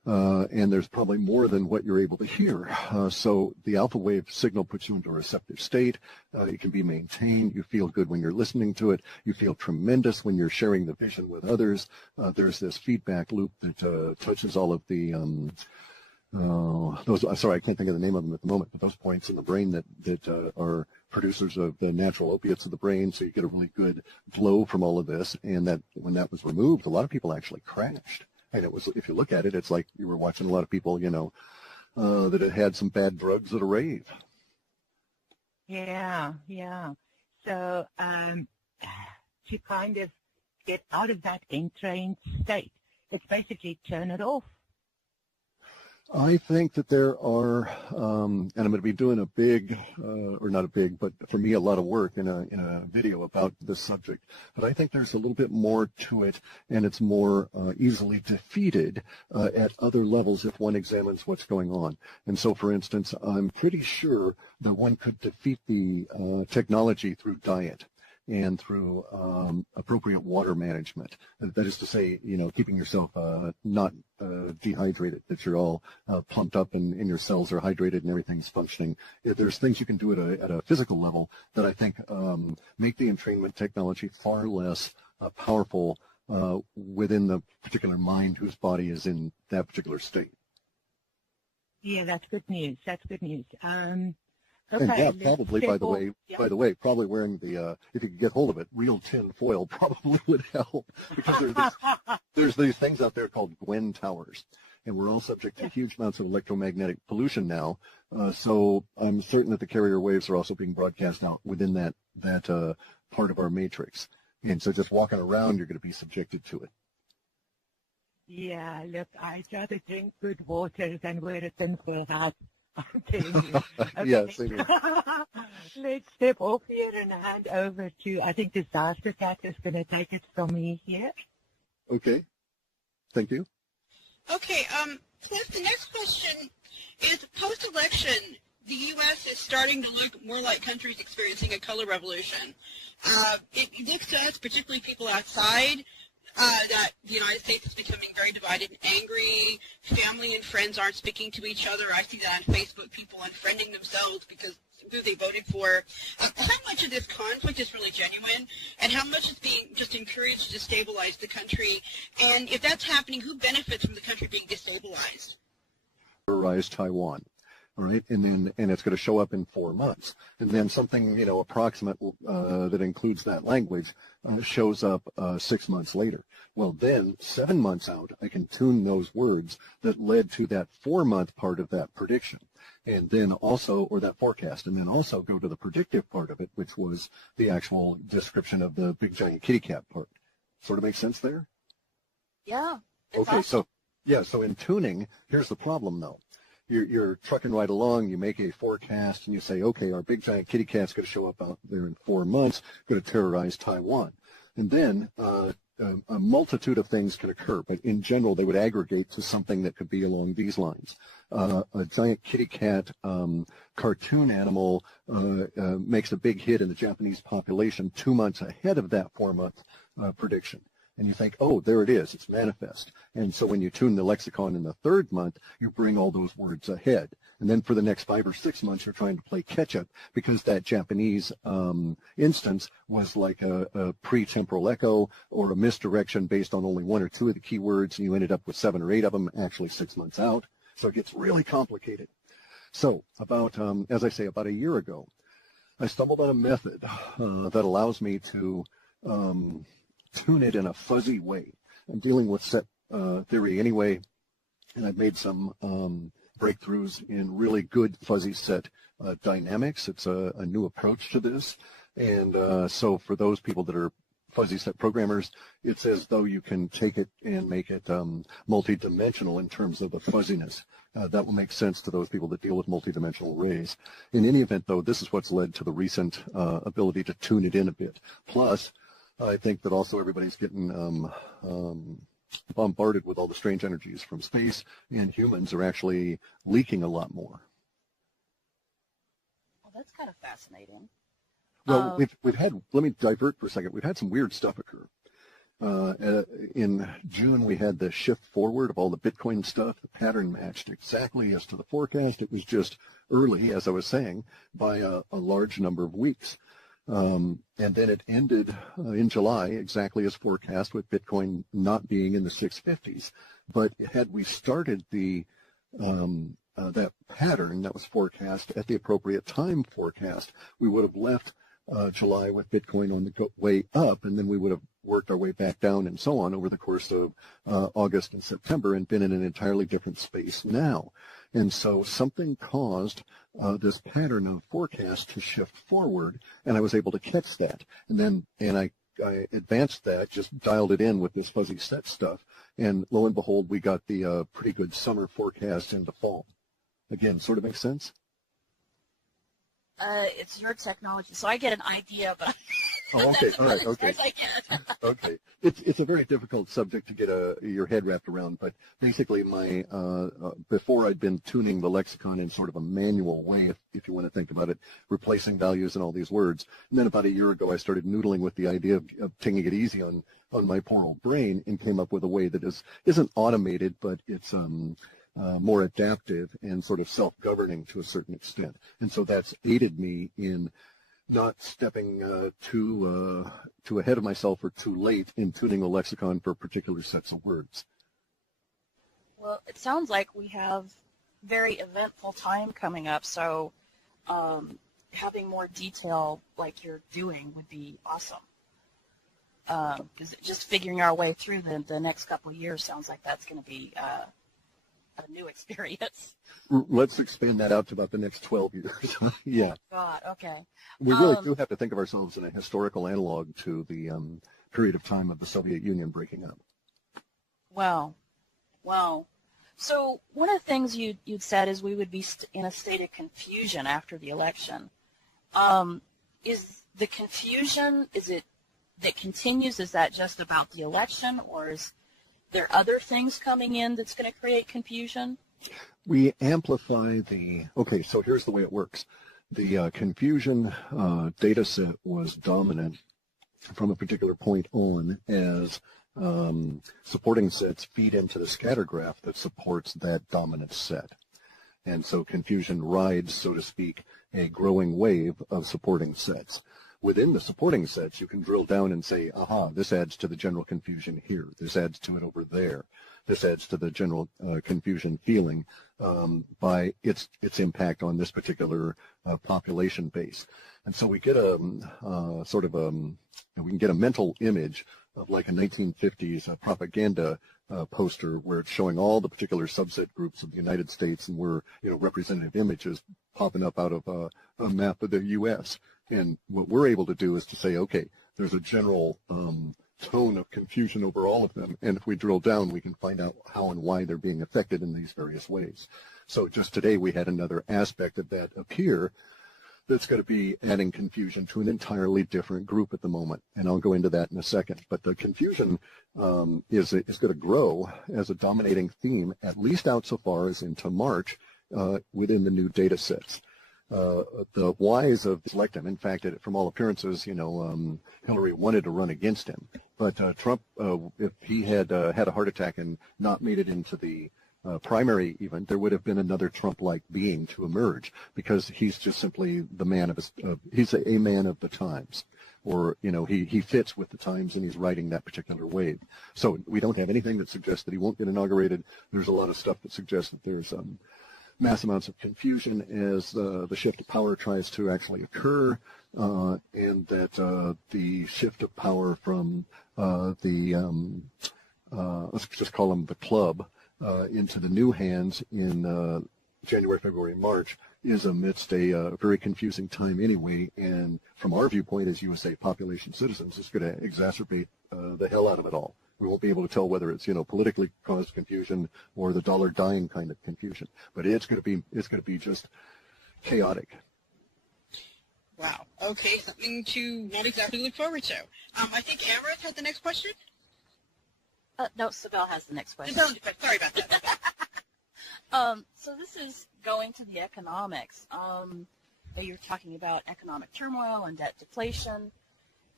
and there's probably more than what you're able to hear. So the alpha wave signal puts you into a receptive state. It can be maintained. You feel good when you're listening to it. You feel tremendous when you're sharing the vision with others. There's this feedback loop that touches all of the sorry, I can't think of the name of them at the moment, but those points in the brain that are producers of the natural opiates of the brain, so you get a really good flow from all of this. And that when that was removed, a lot of people actually crashed. And it was, if you look at it, it's like you were watching a lot of people, that had some bad drugs at a rave. Yeah, yeah. So to kind of get out of that entrained state, it's basically turn it off. I think that there are, and I'm going to be doing a big, or not a big, but for me a lot of work in a video about this subject. But I think there's a little bit more to it, and it's more easily defeated at other levels if one examines what's going on. And so, for instance, I'm pretty sure that one could defeat the technology through diet and through appropriate water management. That is to say, keeping yourself not dehydrated, that you're all pumped up and your cells are hydrated and everything's functioning. There's things you can do at a physical level that I think make the entrainment technology far less powerful within the particular mind whose body is in that particular state. Yeah, that's good news. That's good news. Okay, and yeah, probably, by the way, probably wearing the, if you could get hold of it, real tin foil probably would help, because there's these things out there called Gwen towers, and we're all subject to huge amounts of electromagnetic pollution now. So I'm certain that the carrier waves are also being broadcast out within that part of our matrix. And so just walking around, you're going to be subjected to it. Yeah, look, I'd rather drink good water than wear a tin foil hat. I'm telling you. Okay. Yeah, same here. Let's step off here and hand over to, I think Disaster Cat is going to take it from me here. Okay. Thank you. Okay, Clif, the next question is, post-election, the U.S. is starting to look more like countries experiencing a color revolution. It looks to us, particularly people outside, that the United States is becoming very divided and angry. Family and friends aren't speaking to each other. I see that on Facebook, people unfriending themselves because who they voted for. How much of this conflict is really genuine, and how much is being just encouraged to destabilize the country? And if that's happening, who benefits from the country being destabilized? Terrorize Taiwan. All right, and it's going to show up in 4 months, and then something approximate that includes that language shows up 6 months later. Well, then 7 months out, I can tune those words that led to that 4-month part of that prediction, and then also, or that forecast, and then also go to the predictive part of it, which was the actual description of the big giant kitty cat part. Sort of makes sense there? Yeah. Okay, awesome. so in tuning, here's the problem though. You're trucking right along, you make a forecast, and you say, okay, our big giant kitty cat's going to show up out there in 4 months, going to terrorize Taiwan. And then a multitude of things can occur, but in general, they would aggregate to something that could be along these lines. A giant kitty cat cartoon animal makes a big hit in the Japanese population 2 months ahead of that 4-month prediction. And you think, oh, there it is, it's manifest. And so when you tune the lexicon in the 3rd month, you bring all those words ahead. And then for the next 5 or 6 months, you're trying to play catch-up because that Japanese instance was like a pre-temporal echo or a misdirection based on only 1 or 2 of the keywords, and you ended up with 7 or 8 of them actually 6 months out. So it gets really complicated. So about, as I say, about a year ago, I stumbled on a method that allows me to tune it in a fuzzy way. I'm dealing with set theory anyway, and I've made some breakthroughs in really good fuzzy set dynamics. It's a new approach to this, and so for those people that are fuzzy set programmers, it's as though you can take it and make it multidimensional in terms of the fuzziness. That will make sense to those people that deal with multidimensional arrays. In any event, though, this is what's led to the recent ability to tune it in a bit. Plus, I think that also everybody's getting bombarded with all the strange energies from space, and humans are actually leaking a lot more. Well, that's kind of fascinating. Well, we've had, let me divert for a second, we've had some weird stuff occur. In June, we had the shift forward of all the Bitcoin stuff. The pattern matched exactly as to the forecast. It was just early, as I was saying, by a large number of weeks. And then it ended in July exactly as forecast, with Bitcoin not being in the 650s. But had we started that pattern that was forecast at the appropriate time forecast, we would have left July with Bitcoin on the way up, and then we would have worked our way back down and so on over the course of August and September, and been in an entirely different space now. And so something caused this pattern of forecast to shift forward, and I was able to catch that. And I advanced that, just dialed it in with this fuzzy set stuff, and lo and behold, we got the pretty good summer forecast into fall. Again, sort of makes sense? It's your technology, so I get an idea, but oh, okay, all right, okay. As I get. Okay, it's a very difficult subject to get your head wrapped around, but basically, before I'd been tuning the lexicon in sort of a manual way, if you want to think about it, replacing values and all these words. And then about a year ago, I started noodling with the idea of taking it easy on my poor old brain, and came up with a way that isn't automated, but it's more adaptive and sort of self-governing to a certain extent. And so that's aided me in not stepping too ahead of myself or too late in tuning the lexicon for particular sets of words. Well, it sounds like we have very eventful time coming up, so having more detail like you're doing would be awesome. Because just figuring our way through the next couple of years sounds like that's going to be a new experience. Let's expand that out to about the next 12 years. Yeah. Oh, God, okay. We really do have to think of ourselves in a historical analog to the period of time of the Soviet Union breaking up. Wow. So one of the things you'd said is we would be in a state of confusion after the election. Is the confusion, is it that continues, is that just about the election, or is there other things coming in that's going to create confusion? We amplify okay, so here's the way it works. The confusion data set was dominant from a particular point on as supporting sets feed into the scatter graph that supports that dominant set. And so confusion rides, so to speak, a growing wave of supporting sets. Within the supporting sets, you can drill down and say, aha, this adds to the general confusion here. This adds to it over there. This adds to the general confusion feeling by its impact on this particular population base. And so we get we can get a mental image of like a 1950s propaganda poster where it's showing all the particular subset groups of the United States, and we're, representative images popping up out of a map of the U.S. And what we're able to do is to say, okay, there's a general tone of confusion over all of them, and if we drill down, we can find out how and why they're being affected in these various ways. So just today, we had another aspect of that appear that's going to be adding confusion to an entirely different group at the moment, and I'll go into that in a second. But the confusion is going to grow as a dominating theme, at least out so far as into March, within the new data sets. The whys of select him. In fact, from all appearances, Hillary wanted to run against him. But Trump, if he had had a heart attack and not made it into the primary even, there would have been another Trump-like being to emerge, because he's just simply the man of he's a man of the times. Or, he fits with the times, and he's riding that particular wave. So we don't have anything that suggests that he won't get inaugurated. There's a lot of stuff that suggests that there's mass amounts of confusion as the shift of power tries to actually occur, and that the shift of power from let's just call them the club, into the new hands in January, February, March is amidst a very confusing time anyway, and from our viewpoint as USA population citizens, it's going to exacerbate the hell out of it all. We won't be able to tell whether it's politically caused confusion or the dollar dying kind of confusion, but it's going to be just chaotic. Wow. Okay, something to not exactly look forward to. I think Amrit had the next question. No, Sibel has the next question. Sorry about that. So this is going to the economics. You're talking about economic turmoil and debt deflation.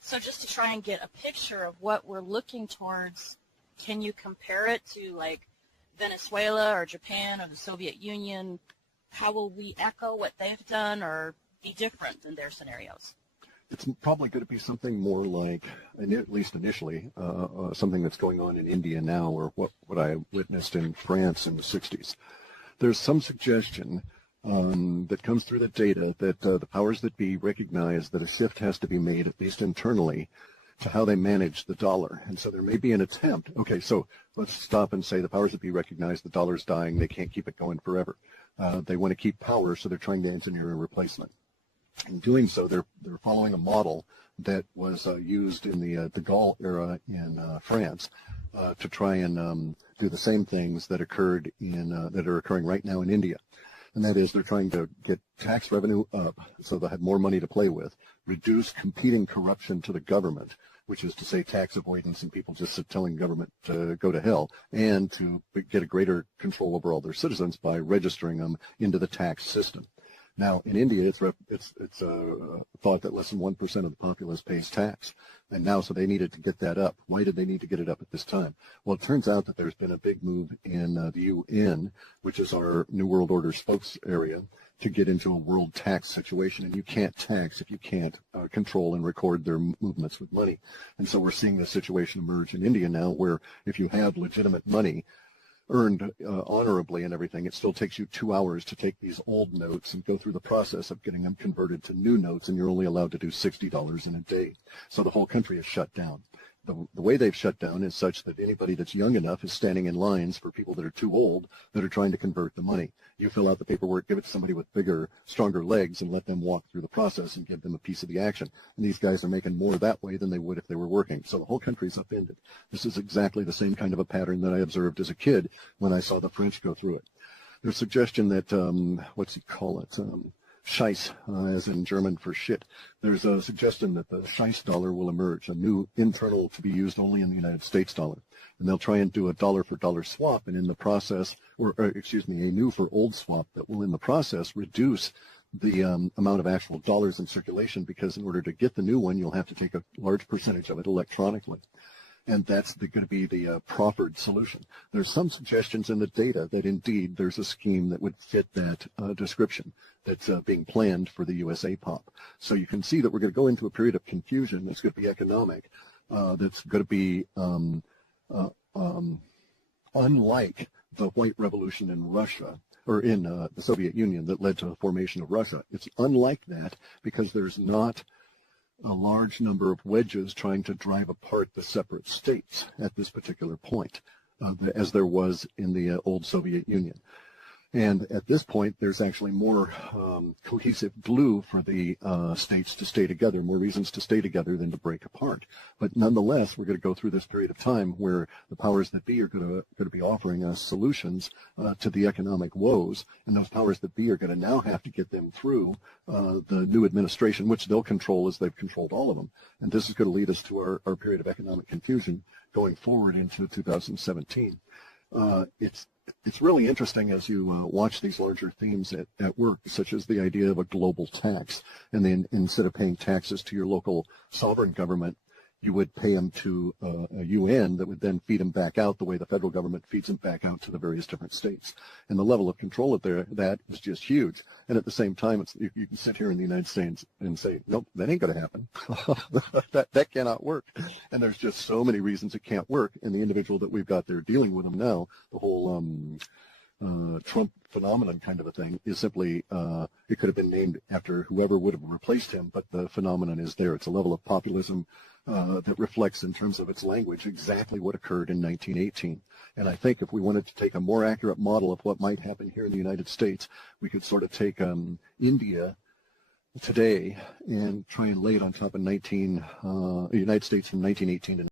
So just to try and get a picture of what we're looking towards, can you compare it to like Venezuela or Japan or the Soviet Union? How will we echo what they've done or be different in their scenarios? It's probably going to be something more like, at least initially, something that's going on in India now, or what I witnessed in France in the 60s. There's some suggestion that comes through the data that the powers that be recognize that a shift has to be made, at least internally, to how they manage the dollar. And so there may be an attempt. Okay, so let's stop and say the powers that be recognize the dollar's dying. They can't keep it going forever. They want to keep power, so they're trying to engineer a replacement. In doing so, they're following a model that was used in the de Gaulle era in France to try and do the same things that occurred that are occurring right now in India. And that is, they're trying to get tax revenue up so they'll have more money to play with, reduce competing corruption to the government, which is to say tax avoidance and people just telling government to go to hell, and to get a greater control over all their citizens by registering them into the tax system. Now, in India, it's thought that less than 1% of the populace pays tax. And now, so they needed to get that up. Why did they need to get it up at this time? Well, it turns out that there's been a big move in the UN, which is our New World Order spokes area, to get into a world tax situation. And you can't tax if you can't control and record their movements with money. And so we're seeing this situation emerge in India now, where if you have legitimate money, earned honorably and everything, it still takes you 2 hours to take these old notes and go through the process of getting them converted to new notes, and you're only allowed to do $60 in a day. So the whole country is shut down. The way they've shut down is such that anybody that's young enough is standing in lines for people that are too old that are trying to convert the money. You fill out the paperwork, give it to somebody with bigger, stronger legs, and let them walk through the process and give them a piece of the action. And these guys are making more that way than they would if they were working. So the whole country's upended. This is exactly the same kind of a pattern that I observed as a kid when I saw the French go through it. There's suggestion that, what's he call it? Scheiß, as in German for shit. There's a suggestion that the Scheiß dollar will emerge, a new internal to be used only in the United States dollar. And they'll try and do a dollar for dollar swap, and in the process, or excuse me, a new for old swap that will in the process reduce the amount of actual dollars in circulation, because in order to get the new one, you'll have to take a large percentage of it electronically. And that's going to be the proffered solution. There's some suggestions in the data that indeed there's a scheme that would fit that description that's being planned for the USA POP. So you can see that we're going to go into a period of confusion that's going to be economic, that's going to be unlike the White Revolution in Russia, or in the Soviet Union that led to the formation of Russia. It's unlike that because there's not a large number of wedges trying to drive apart the separate states at this particular point, as there was in the old Soviet Union. And at this point, there's actually more cohesive glue for the states to stay together, more reasons to stay together than to break apart. But nonetheless, we're going to go through this period of time where the powers that be are going to be offering us solutions to the economic woes, and those powers that be are going to now have to get them through the new administration, which they'll control as they've controlled all of them. And this is going to lead us to our period of economic confusion going forward into 2017. It's really interesting as you watch these larger themes at work, such as the idea of a global tax. And then instead of paying taxes to your local sovereign government, you would pay them to a UN that would then feed them back out the way the federal government feeds them back out to the various different states. And the level of control of that is just huge. And at the same time, you can sit here in the United States and say, nope, that ain't going to happen. that cannot work. And there's just so many reasons it can't work. And the individual that we've got there dealing with them now, the whole Trump phenomenon kind of a thing, is simply, it could have been named after whoever would have replaced him, but the phenomenon is there. It's a level of populism that reflects in terms of its language exactly what occurred in 1918. And I think if we wanted to take a more accurate model of what might happen here in the United States, we could sort of take India today and try and lay it on top of United States from 1918 to